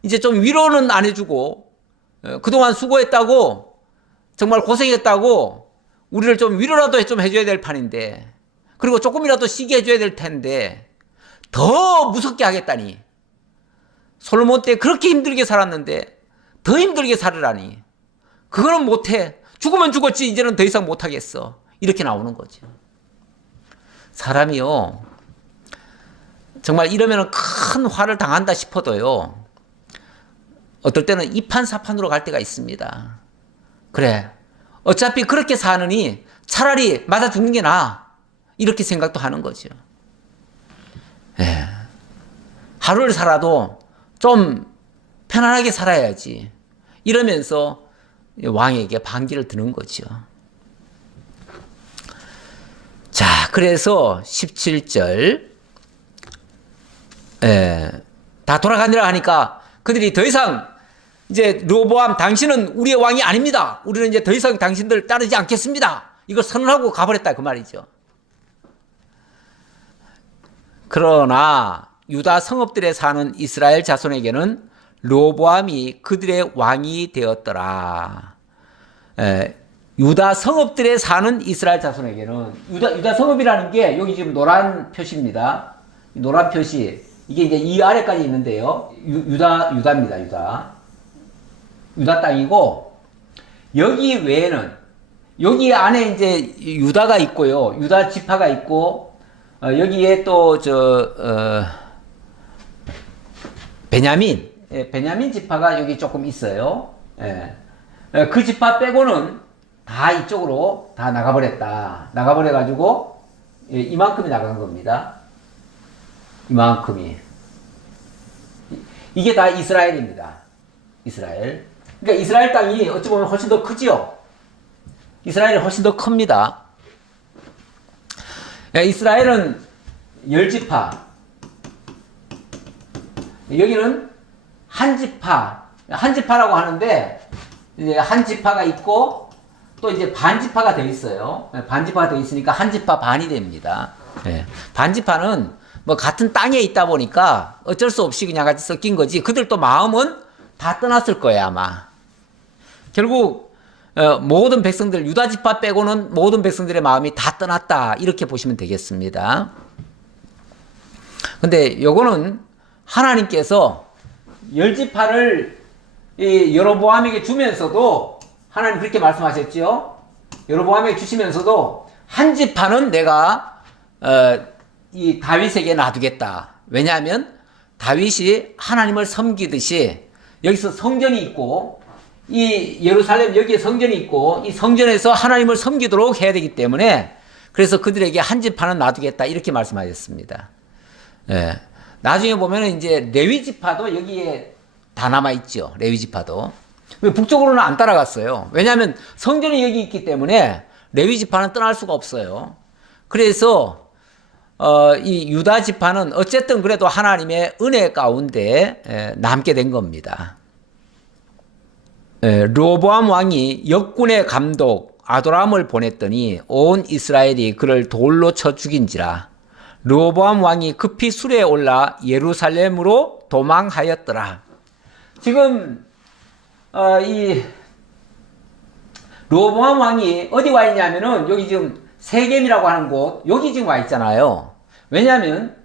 이제 좀 위로는 안 해주고, 그동안 수고했다고, 정말 고생했다고 우리를 좀 위로라도 좀 해줘야 될 판인데, 그리고 조금이라도 쉬게 해줘야 될 텐데 더 무섭게 하겠다니. 솔로몬 때 그렇게 힘들게 살았는데 더 힘들게 살으라니. 그거는 못해. 죽으면 죽었지 이제는 더 이상 못하겠어. 이렇게 나오는 거죠. 사람이요, 정말 이러면 큰 화를 당한다 싶어도요, 어떨 때는 이판사판으로 갈 때가 있습니다. 그래, 어차피 그렇게 사느니 차라리 맞아 죽는 게 나아. 이렇게 생각도 하는 거죠. 하루를 살아도 좀 편안하게 살아야지. 이러면서 왕에게 반기를 드는 거죠. 자, 그래서 17절, 다 돌아가니라 하니까 그들이 더 이상 이제 르호보암, 당신은 우리의 왕이 아닙니다. 우리는 이제 더 이상 당신들 따르지 않겠습니다. 이걸 선언하고 가버렸다 그 말이죠. 그러나 유다 성읍들에 사는 이스라엘 자손에게는 르호보암이 그들의 왕이 되었더라. 유다 성읍들에 사는 이스라엘 자손에게는, 유다 성읍이라는 게 여기 지금 노란 표시입니다. 노란 표시, 이게 이제 이 아래까지 있는데요. 유다입니다. 유다 땅이고, 여기 외에는, 여기 안에 이제 유다가 있고요. 유다 지파가 있고, 여기에 또 베냐민 지파가 여기 조금 있어요. 그 지파 빼고는 다 이쪽으로 다 나가버렸다. 나가버려가지고 이만큼이 나간 겁니다. 이만큼이. 이게 다 이스라엘입니다. 이스라엘. 그러니까 이스라엘 땅이 어찌 보면 훨씬 더 크지요. 이스라엘이 훨씬 더 큽니다. 이스라엘은 10지파. 여기는 한 지파라고 하는데, 이제 한 지파가 있고, 또 이제 반지파가 되어 있어요. 반지파가 되어 있으니까 한 지파 반이 됩니다. 반지파는 뭐 같은 땅에 있다 보니까 어쩔 수 없이 그냥 같이 섞인 거지. 그들도 마음은 다 떠났을 거예요, 아마. 결국 모든 백성들, 유다 지파 빼고는 모든 백성들의 마음이 다 떠났다. 이렇게 보시면 되겠습니다. 근데 요거는 하나님께서 10지파를 여로보암에게 주면서도 하나님 그렇게 말씀하셨죠. 여로보암에게 주시면서도 한 지파는 내가 이 다윗에게 놔두겠다. 왜냐하면 다윗이 하나님을 섬기듯이 여기서 성전이 있고, 이 예루살렘 여기에 성전이 있고, 이 성전에서 하나님을 섬기도록 해야 되기 때문에, 그래서 그들에게 한 지파는 놔두겠다. 이렇게 말씀하셨습니다. 나중에 보면은 이제 레위 지파도 여기에 다 남아 있죠. 레위 지파도. 북쪽으로는 안 따라갔어요. 왜냐하면 성전이 여기 있기 때문에 레위 지파는 떠날 수가 없어요. 그래서 이 유다 지파는 어쨌든 그래도 하나님의 은혜 가운데 남게 된 겁니다. 르호보암 왕이 역군의 감독 아도람을 보냈더니 온 이스라엘이 그를 돌로 쳐 죽인지라. 르호보암 왕이 급히 수레에 올라 예루살렘으로 도망하였더라. 지금 이 르호보암 왕이 어디 와 있냐면은 여기 지금 세겜이라고 하는 곳 여기 지금 와 있잖아요. 왜냐하면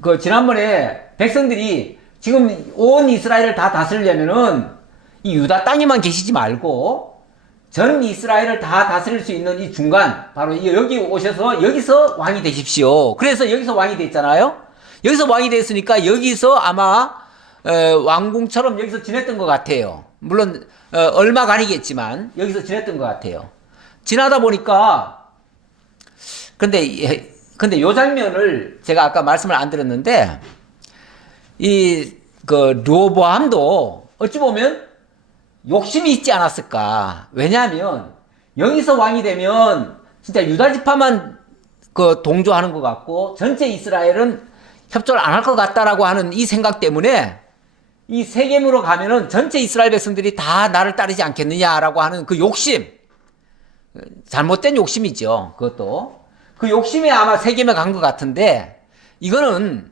그 지난번에 백성들이 지금 온 이스라엘을 다 다스리려면은 이 유다 땅에만 계시지 말고 전 이스라엘을 다 다스릴 수 있는 이 중간 바로 여기 오셔서 여기서 왕이 되십시오. 그래서 여기서 왕이 됐잖아요. 여기서 왕이 됐으니까 여기서 아마 왕궁처럼 여기서 지냈던 것 같아요. 물론 얼마간이겠지만 여기서 지냈던 것 같아요. 지나다 보니까 근데 요 장면을 제가 아까 말씀을 안 드렸는데 그 르호보암도 어찌 보면 욕심이 있지 않았을까. 왜냐하면 여기서 왕이 되면 진짜 유다 지파만 그 동조하는 것 같고 전체 이스라엘은 협조를 안 할 것 같다라고 하는 이 생각 때문에 이 세겜으로 가면은 전체 이스라엘 백성들이 다 나를 따르지 않겠느냐라고 하는 그 욕심, 잘못된 욕심이죠. 그것도 그 욕심에 아마 세겜에 간 것 같은데 이거는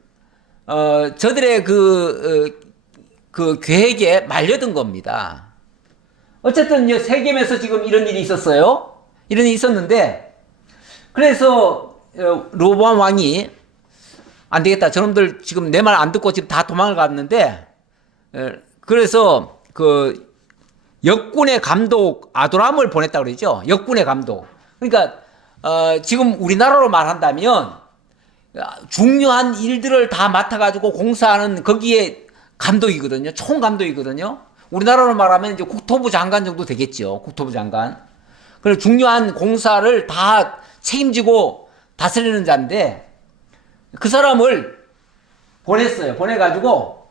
저들의 그 계획에 말려든 겁니다. 어쨌든 세겜에서 지금 이런 일이 있었어요. 이런 일이 있었는데 그래서 르호보암 왕이 안 되겠다. 저놈들 지금 내 말 안 듣고 지금 다 도망을 갔는데 그래서 그 역군의 감독 아도람을 보냈다고 그러죠. 역군의 감독. 그러니까 지금 우리나라로 말한다면 중요한 일들을 다 맡아가지고 공사하는 거기에 감독이거든요. 총감독이거든요. 우리나라로 말하면 이제 국토부 장관 정도 되겠죠. 국토부 장관. 그리고 중요한 공사를 다 책임지고 다스리는 자인데 그 사람을 보냈어요. 보내가지고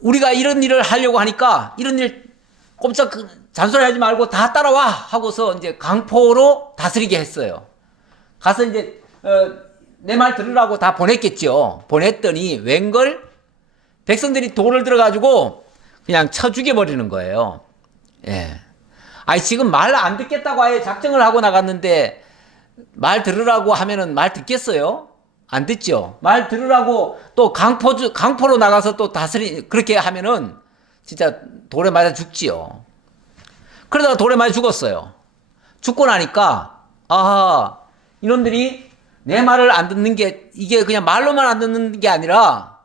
우리가 이런 일을 하려고 하니까 이런 일 꼼짝 잔소리하지 말고 다 따라와 하고서 이제 강포로 다스리게 했어요. 가서 이제 내 말 들으라고 다 보냈겠죠. 보냈더니 웬걸 백성들이 돌을 들어가지고 그냥 쳐 죽여버리는 거예요. 예. 아니 지금 말 안 듣겠다고 아예 작정을 하고 나갔는데 말 들으라고 하면은 말 듣겠어요? 안 듣죠. 말 들으라고 또 강포로 나가서 또 그렇게 하면은 진짜 돌에 맞아 죽지요. 그러다가 돌에 맞아 죽었어요. 죽고 나니까 아하 이놈들이 내 말을 안 듣는 게 이게 그냥 말로만 안 듣는 게 아니라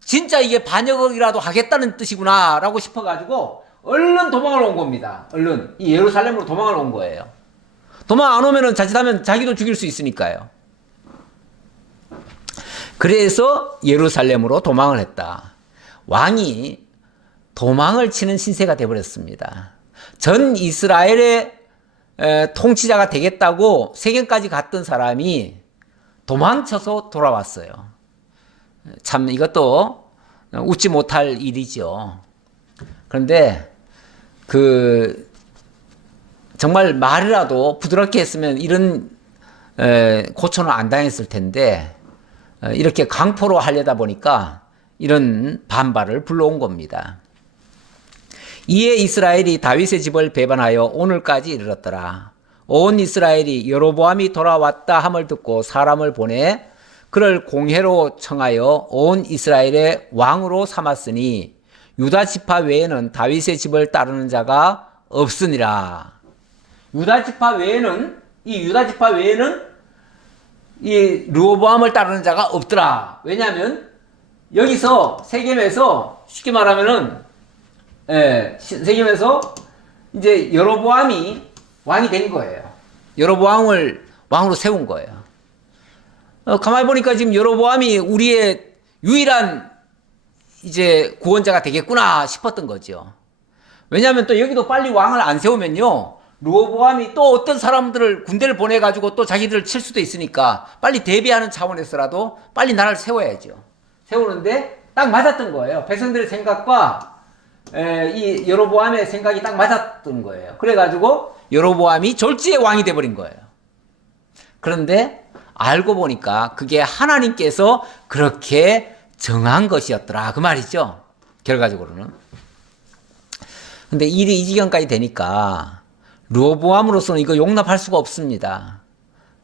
진짜 이게 반역이라도 하겠다는 뜻이구나 라고 싶어가지고 얼른 도망을 온 겁니다. 얼른 이 예루살렘으로 도망을 온 거예요. 도망 안 오면은 자칫하면 자기도 죽일 수 있으니까요. 그래서 예루살렘으로 도망을 했다. 왕이 도망을 치는 신세가 되어버렸습니다. 전 이스라엘의 통치자가 되겠다고 세겜까지 갔던 사람이 도망쳐서 돌아왔어요. 참 이것도 웃지 못할 일이죠. 그런데 정말 말이라도 부드럽게 했으면 이런 고초는 안 당했을 텐데 이렇게 강포로 하려다 보니까 이런 반발을 불러온 겁니다. 이에 이스라엘이 다윗의 집을 배반하여 오늘까지 이르렀더라. 온 이스라엘이 여로보암이 돌아왔다 함을 듣고 사람을 보내 그를 공회로 청하여 온 이스라엘의 왕으로 삼았으니 유다 지파 외에는 다윗의 집을 따르는 자가 없으니라. 유다 지파 외에는 이 르호보암을 따르는 자가 없더라. 왜냐하면 여기서 세겜에서 쉽게 말하면은 세겜에서 이제 여로보암이 왕이 된 거예요. 여로보암을 왕으로 세운 거예요. 가만히 보니까 지금 여로보암이 우리의 유일한 이제 구원자가 되겠구나 싶었던 거죠. 왜냐하면 또 여기도 빨리 왕을 안 세우면요. 르호보암이 또 어떤 사람들을 군대를 보내가지고 또 자기들을 칠 수도 있으니까 빨리 대비하는 차원에서라도 빨리 나라를 세워야죠. 세우는데 딱 맞았던 거예요. 백성들의 생각과 이 여로보암의 생각이 딱 맞았던 거예요. 그래가지고 여로보암이 졸지에 왕이 돼버린 거예요. 그런데 알고 보니까 그게 하나님께서 그렇게 정한 것이었더라 그 말이죠. 결과적으로는. 근데 일이 이 지경까지 되니까 르호보암으로서는 이거 용납할 수가 없습니다.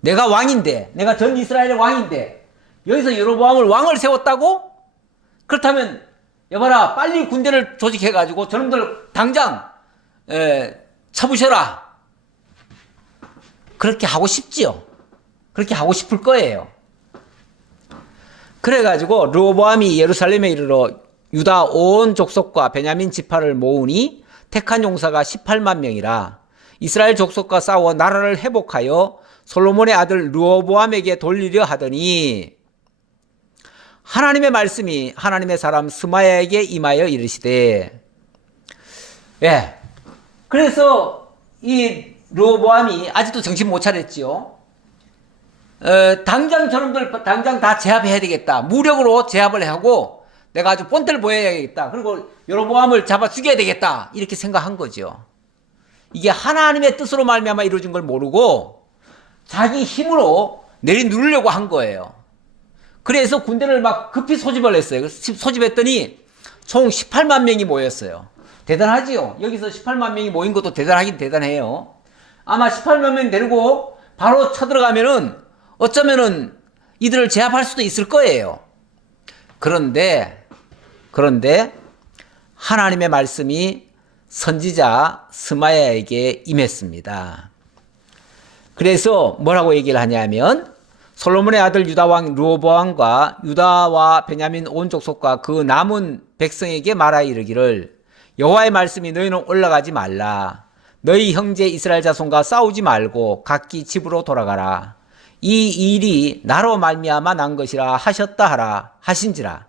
내가 왕인데, 내가 전 이스라엘의 왕인데 여기서 여로보암을 왕을 세웠다고? 그렇다면 여봐라, 빨리 군대를 조직해가지고 저놈들 당장 쳐부셔라. 그렇게 하고 싶지요. 그렇게 하고 싶을 거예요. 그래가지고 르호보암이 예루살렘에 이르러 유다 온 족속과 베냐민 지파를 모으니 택한 용사가 18만 명이라. 이스라엘 족속과 싸워 나라를 회복하여 솔로몬의 아들 르호보암에게 돌리려 하더니 하나님의 말씀이 하나님의 사람 스마야에게 임하여 이르시되, 예. 그래서 이 르호보암이 아직도 정신 못 차렸지요. 당장 저놈들 당장 다 제압해야 되겠다. 무력으로 제압을 하고 내가 아주 본때를 보여야겠다. 그리고 여로보암을 잡아 죽여야 되겠다. 이렇게 생각한 거죠. 이게 하나님의 뜻으로 말미암아 이루어진 걸 모르고 자기 힘으로 내리누르려고 한 거예요. 그래서 군대를 막 급히 소집을 했어요. 소집했더니 총 18만 명이 모였어요. 대단하지요. 여기서 18만 명이 모인 것도 대단하긴 대단해요. 아마 18만 명 데리고 바로 쳐들어가면은 어쩌면은 이들을 제압할 수도 있을 거예요. 그런데 하나님의 말씀이 선지자 스마야에게 임했습니다. 그래서 뭐라고 얘기를 하냐면 솔로몬의 아들 유다왕 르호보암과 유다와 베냐민 온 족속과 그 남은 백성에게 말하여 이르기를 여호와의 말씀이 너희는 올라가지 말라. 너희 형제 이스라엘 자손과 싸우지 말고 각기 집으로 돌아가라. 이 일이 나로 말미암아 난 것이라 하셨다 하라 하신지라.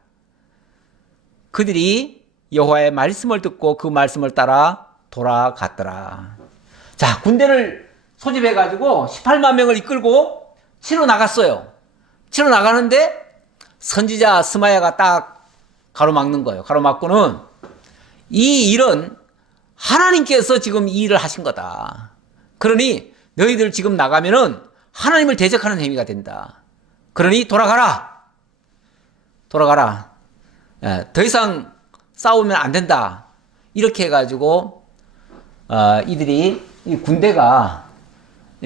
그들이 여호와의 말씀을 듣고 그 말씀을 따라 돌아갔더라. 자, 군대를 소집해가지고 18만 명을 이끌고 치러 나갔어요. 치러 나가는데 선지자 스마야가 딱 가로막는 거예요. 가로막고는 이 일은 하나님께서 지금 이 일을 하신 거다. 그러니 너희들 지금 나가면은 하나님을 대적하는 행위가 된다. 그러니 돌아가라. 돌아가라. 더 이상 싸우면 안 된다. 이렇게 해가지고 이들이 이 군대가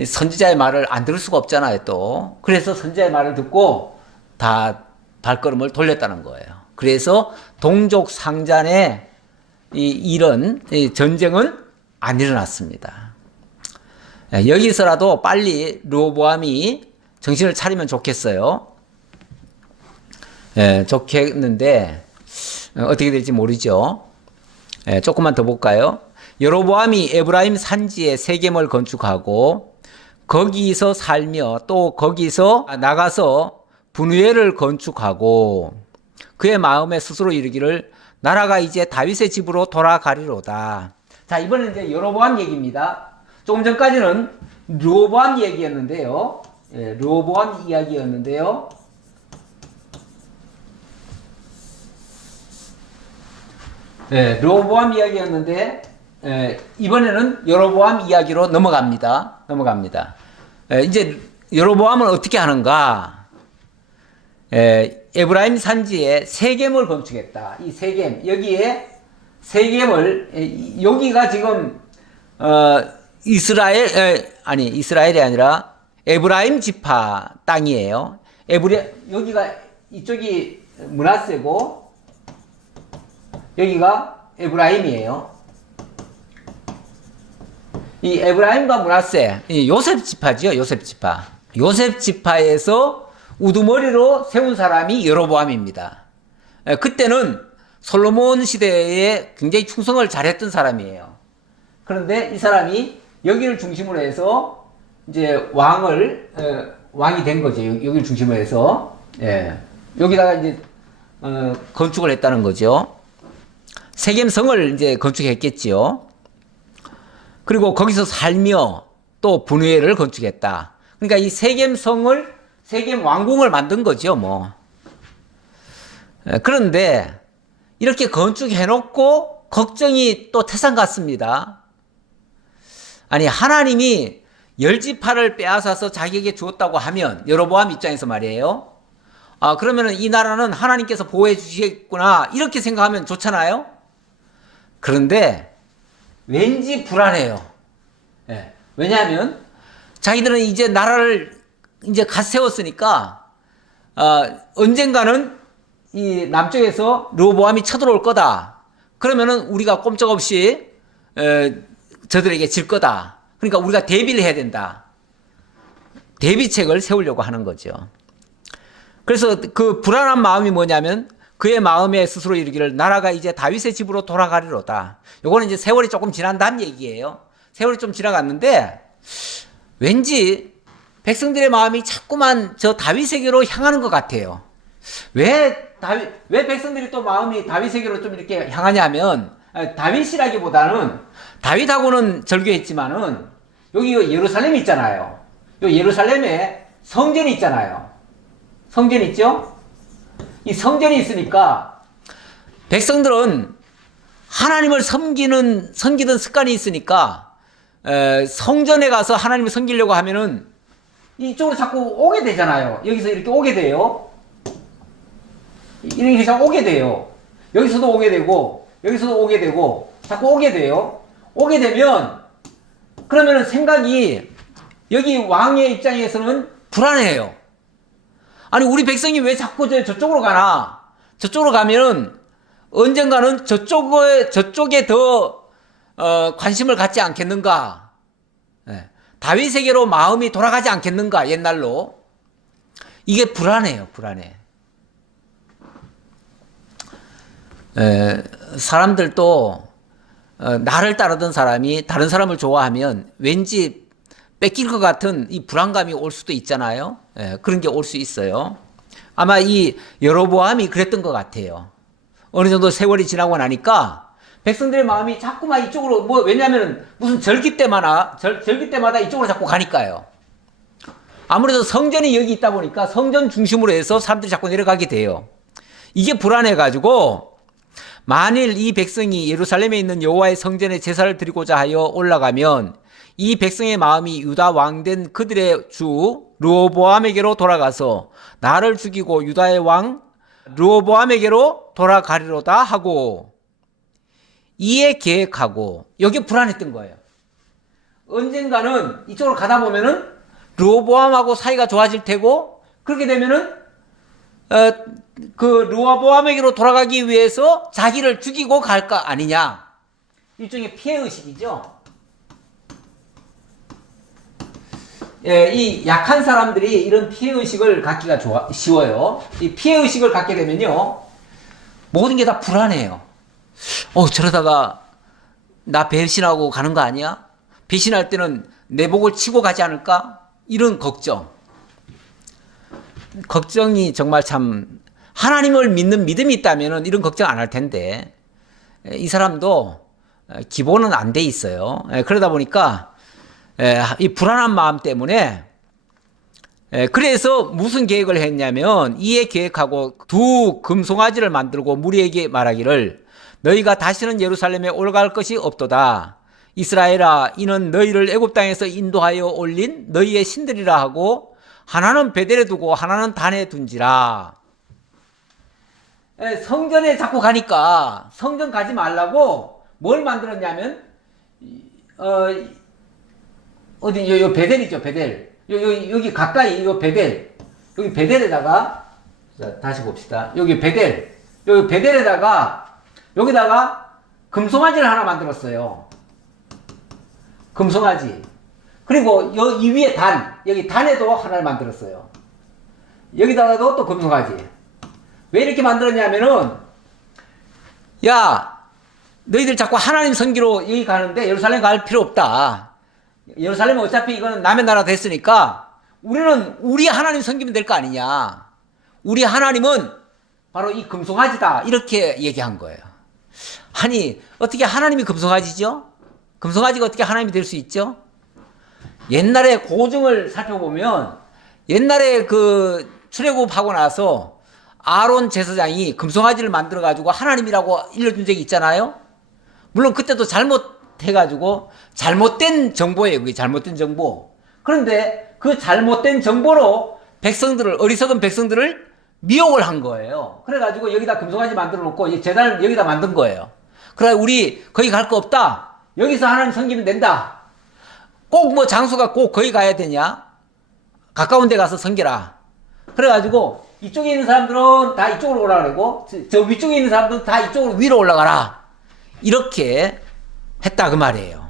선지자의 말을 안 들을 수가 없잖아요. 또 그래서 선지자의 말을 듣고 다 발걸음을 돌렸다는 거예요. 그래서 동족 상잔의 이런 전쟁은 안 일어났습니다. 여기서라도 빨리 르호보암이 정신을 차리면 좋겠어요. 좋겠는데 어떻게 될지 모르죠. 조금만 더 볼까요? 여로보암이 에브라임 산지에 세겜을 건축하고 거기서 살며 또 거기서 나가서 분회를 건축하고 그의 마음에 스스로 이르기를 나라가 이제 다윗의 집으로 돌아가리로다. 자, 이번엔 이제 여로보암 얘기입니다. 조금 전까지는 르호보암 얘기였는데요. 르호보암 이야기였는데요. 르호보암 이야기였는데 이번에는 여로보암 이야기로 넘어갑니다. 이제 여로보암은 어떻게 하는가? 에브라임 산지에 세겜을 건축했다. 이 세겜, 여기에 세겜을, 여기가 지금 이스라엘이 아니라 에브라임 지파 땅이에요. 여기가 이쪽이 므낫세고 여기가 에브라임이에요. 이 에브라임과 므낫세, 요셉 지파지요. 요셉 지파에서 우두머리로 세운 사람이 여로보암입니다. 그때는 솔로몬 시대에 굉장히 충성을 잘했던 사람이에요. 그런데 이 사람이 여기를 중심으로 해서 이제 왕이 된 거죠. 여기를 중심으로 해서 여기다가 이제 건축을 했다는 거죠. 세겜성을 이제 건축했겠지요. 그리고 거기서 살며 또 분회를 건축했다. 그러니까 이 세겜 왕궁을 만든 거죠, 뭐. 그런데 이렇게 건축해놓고 걱정이 또 태산 같습니다. 아니, 하나님이 열지파를 빼앗아서 자기에게 주었다고 하면 여로보암 입장에서 말이에요. 그러면은 이 나라는 하나님께서 보호해 주시겠구나 이렇게 생각하면 좋잖아요. 그런데 왠지 불안해요. 왜냐하면 자기들은 이제 나라를 이제 갓 세웠으니까 언젠가는 이 남쪽에서 르호보암이 쳐들어올 거다. 그러면은 우리가 꼼짝없이 저들에게 질 거다. 그러니까 우리가 대비를 해야 된다. 대비책을 세우려고 하는 거죠. 그래서 그 불안한 마음이 뭐냐면 그의 마음에 스스로 이르기를 나라가 이제 다윗의 집으로 돌아가리로다. 요거는 이제 세월이 조금 지난 다음 얘기예요. 세월이 좀 지나갔는데 왠지 백성들의 마음이 자꾸만 저 다윗에게로 향하는 것 같아요. 왜 백성들이 또 마음이 다윗에게로 좀 이렇게 향하냐면 다윗이라기보다는 다윗하고는 절교했지만은 여기 예루살렘이 있잖아요. 요 예루살렘에 성전이 있잖아요. 성전 있죠? 이 성전이 있으니까 백성들은 하나님을 섬기는 습관이 있으니까 성전에 가서 하나님을 섬기려고 하면은 이쪽으로 자꾸 오게 되잖아요. 여기서 이렇게 오게 돼요. 이렇게 자꾸 오게 돼요. 여기서도 오게 되고 여기서도 오게 되고 자꾸 오게 돼요. 오게 되면 그러면은 생각이 여기 왕의 입장에서는 불안해요. 아니 우리 백성이 왜 자꾸 저쪽으로 가나? 저쪽으로 가면은 언젠가는 저쪽에 더 관심을 갖지 않겠는가? 네. 다윗에게로 마음이 돌아가지 않겠는가? 옛날로 이게 불안해요. 불안해. 사람들도 나를 따르던 사람이 다른 사람을 좋아하면 왠지 뺏길 것 같은 이 불안감이 올 수도 있잖아요. 그런 게 올 수 있어요. 아마 이 여로보암이 그랬던 것 같아요. 어느 정도 세월이 지나고 나니까 백성들의 마음이 자꾸만 이쪽으로 왜냐하면 무슨 절기 때마다 이쪽으로 자꾸 가니까요. 아무래도 성전이 여기 있다 보니까 성전 중심으로 해서 사람들이 자꾸 내려가게 돼요. 이게 불안해가지고 만일 이 백성이 예루살렘에 있는 여호와의 성전에 제사를 드리고자 하여 올라가면 이 백성의 마음이 유다 왕된 그들의 주 르호보암에게로 돌아가서 나를 죽이고 유다의 왕 르호보암에게로 돌아가리로다 하고 이에 계획하고 여기 불안했던 거예요. 언젠가는 이쪽으로 가다 보면은 르호보암하고 사이가 좋아질 테고 그렇게 되면은 그 르호보암에게로 돌아가기 위해서 자기를 죽이고 갈까 아니냐. 일종의 피해의식이죠. 이 약한 사람들이 이런 피해의식을 갖기가 쉬워요. 이 피해의식을 갖게 되면요. 모든 게 다 불안해요. 저러다가 나 배신하고 가는 거 아니야? 배신할 때는 내 목을 치고 가지 않을까? 이런 걱정이 정말 참 하나님을 믿는 믿음이 있다면 이런 걱정 안 할 텐데 이 사람도 기본은 안 돼 있어요. 그러다 보니까 이 불안한 마음 때문에 그래서 무슨 계획을 했냐면 이에 계획하고 두 금송아지를 만들고 무리에게 말하기를 너희가 다시는 예루살렘에 올라갈 것이 없도다. 이스라엘아 이는 너희를 애굽 땅에서 인도하여 올린 너희의 신들이라 하고 하나는 베델에 두고 하나는 단에 둔지라. 성전에 자꾸 가니까 성전 가지 말라고 뭘 만들었냐면 어디 요 베델이죠. 베델. 여기 가까이 요 베델. 여기 베델에다가 자, 다시 봅시다. 여기 베델. 여기 베델에다가 여기다가 금송아지를 하나 만들었어요. 금송아지. 그리고 이 위에 여기 단에도 하나를 만들었어요. 여기다가도 또 금송아지. 왜 이렇게 만들었냐면은 야 너희들 자꾸 하나님 섬기러 여기 가는데 예루살렘 갈 필요 없다. 예루살렘은 어차피 이거는 남의 나라 됐으니까 우리는 우리 하나님 섬기면 될 거 아니냐. 우리 하나님은 바로 이 금송아지다. 이렇게 얘기한 거예요. 아니 어떻게 하나님이 금송아지죠? 금송아지가 어떻게 하나님이 될 수 있죠? 옛날에 고증을 살펴보면 옛날에 그 출애굽하고 나서 아론 제사장이 금송아지를 만들어 가지고 하나님이라고 일러준 적이 있잖아요. 물론 그때도 잘못해가지고 잘못된 정보예요. 그게 잘못된 정보. 그런데 그 잘못된 정보로 어리석은 백성들을 미혹을 한 거예요. 그래가지고 여기다 금송아지 만들어 놓고 제단을 여기다 만든 거예요. 그래 우리 거기 갈 거 없다. 여기서 하나님 섬기면 된다. 꼭 장소가 꼭 거기 가야 되냐? 가까운 데 가서 섬겨라. 그래가지고 이쪽에 있는 사람들은 다 이쪽으로 올라가고 저 위쪽에 있는 사람들은 다 이쪽으로 위로 올라가라. 이렇게 했다 그 말이에요.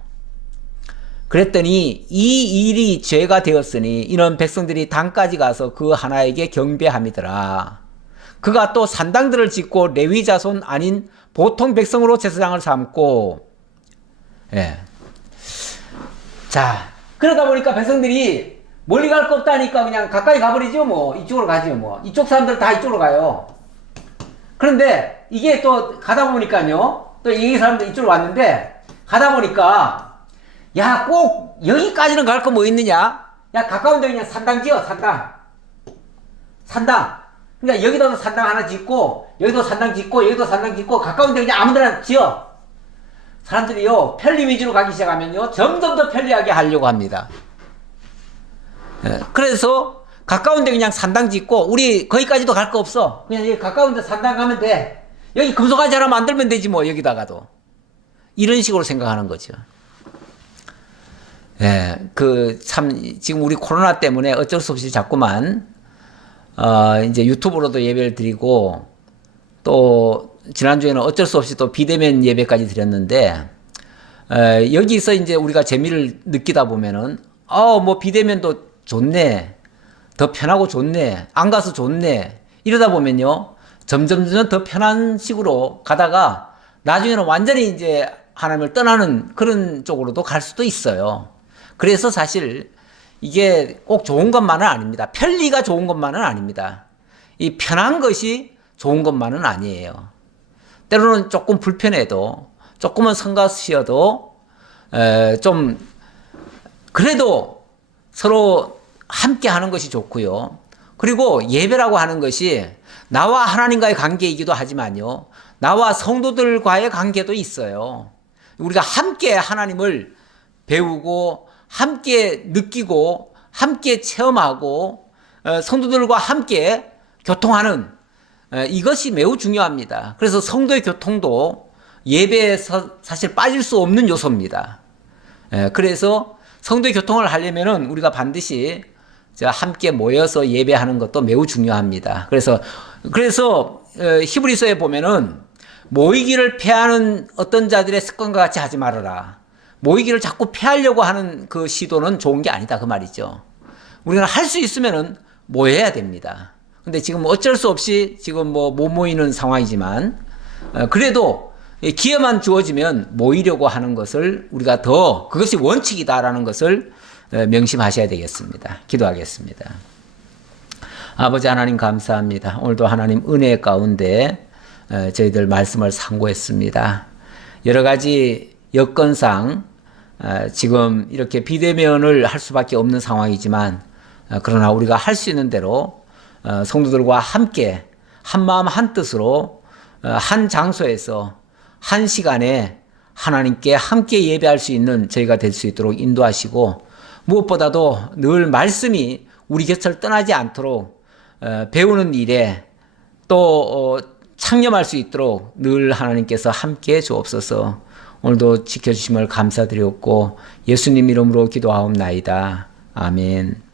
그랬더니 이 일이 죄가 되었으니 이런 백성들이 단까지 가서 그 하나에게 경배함이더라. 그가 또 산당들을 짓고 레위 자손 아닌 보통 백성으로 제사장을 삼고, 예. 자, 그러다 보니까 백성들이 멀리 갈 거 없다니까 그냥 가까이 가버리죠. 뭐 이쪽으로 가죠. 뭐 이쪽 사람들 다 이쪽으로 가요. 그런데 이게 또 가다 보니까요, 또 이 사람들 이쪽으로 왔는데 가다 보니까 야, 꼭 여기까지는 갈 거 뭐 있느냐? 야, 가까운데 그냥 산당 지어. 산당. 그러니까 여기도 산당 하나 짓고 여기도 산당 짓고 여기도 산당 짓고 가까운데 그냥 아무데나 지어. 사람들이요, 편리 위주로 가기 시작하면요, 점점 더 편리하게 하려고 합니다. 예, 그래서 가까운데 그냥 산당 짓고 우리 거기까지도 갈 거 없어. 그냥 여기 가까운데 산당 가면 돼. 여기 금속아지 하나 만들면 되지 뭐 여기다가도. 이런 식으로 생각하는 거죠. 예, 지금 우리 코로나 때문에 어쩔 수 없이 자꾸만, 이제 유튜브로도 예배를 드리고, 또, 지난주에는 어쩔 수 없이 또 비대면 예배까지 드렸는데, 여기서 이제 우리가 재미를 느끼다 보면은, 뭐 비대면도 좋네. 더 편하고 좋네. 안 가서 좋네. 이러다 보면요, 점점 더 편한 식으로 가다가, 나중에는 완전히 이제 하나님을 떠나는 그런 쪽으로도 갈 수도 있어요. 그래서 사실 이게 꼭 좋은 것만은 아닙니다. 편리가 좋은 것만은 아닙니다. 이 편한 것이 좋은 것만은 아니에요. 때로는 조금 불편해도, 조금은 성가시어도 좀 그래도 서로 함께 하는 것이 좋고요. 그리고 예배라고 하는 것이 나와 하나님과의 관계이기도 하지만요, 나와 성도들과의 관계도 있어요. 우리가 함께 하나님을 배우고 함께 느끼고 함께 체험하고 성도들과 함께 교통하는, 이것이 매우 중요합니다. 그래서 성도의 교통도 예배에서 사실 빠질 수 없는 요소입니다. 그래서 성도의 교통을 하려면은 우리가 반드시 함께 모여서 예배하는 것도 매우 중요합니다. 그래서 히브리서에 보면은 모이기를 패하는 어떤 자들의 습관과 같이 하지 말아라. 모이기를 자꾸 패하려고 하는 그 시도는 좋은 게 아니다 그 말이죠. 우리가 할 수 있으면은 모여야 됩니다. 근데 지금 어쩔 수 없이 지금 뭐 못 모이는 상황이지만, 그래도 기회만 주어지면 모이려고 하는 것을 우리가 더, 그것이 원칙이다라는 것을 명심하셔야 되겠습니다. 기도하겠습니다. 아버지 하나님 감사합니다. 오늘도 하나님 은혜 가운데 저희들 말씀을 상고했습니다. 여러 가지 여건상 지금 이렇게 비대면을 할 수밖에 없는 상황이지만, 그러나 우리가 할 수 있는 대로 성도들과 함께 한마음 한뜻으로 한 장소에서 한 시간에 하나님께 함께 예배할 수 있는 저희가 될 수 있도록 인도하시고, 무엇보다도 늘 말씀이 우리 곁을 떠나지 않도록 배우는 일에 또 창념할 수 있도록 늘 하나님께서 함께 주옵소서. 오늘도 지켜주심을 감사드렸고 예수님 이름으로 기도하옵나이다. 아멘.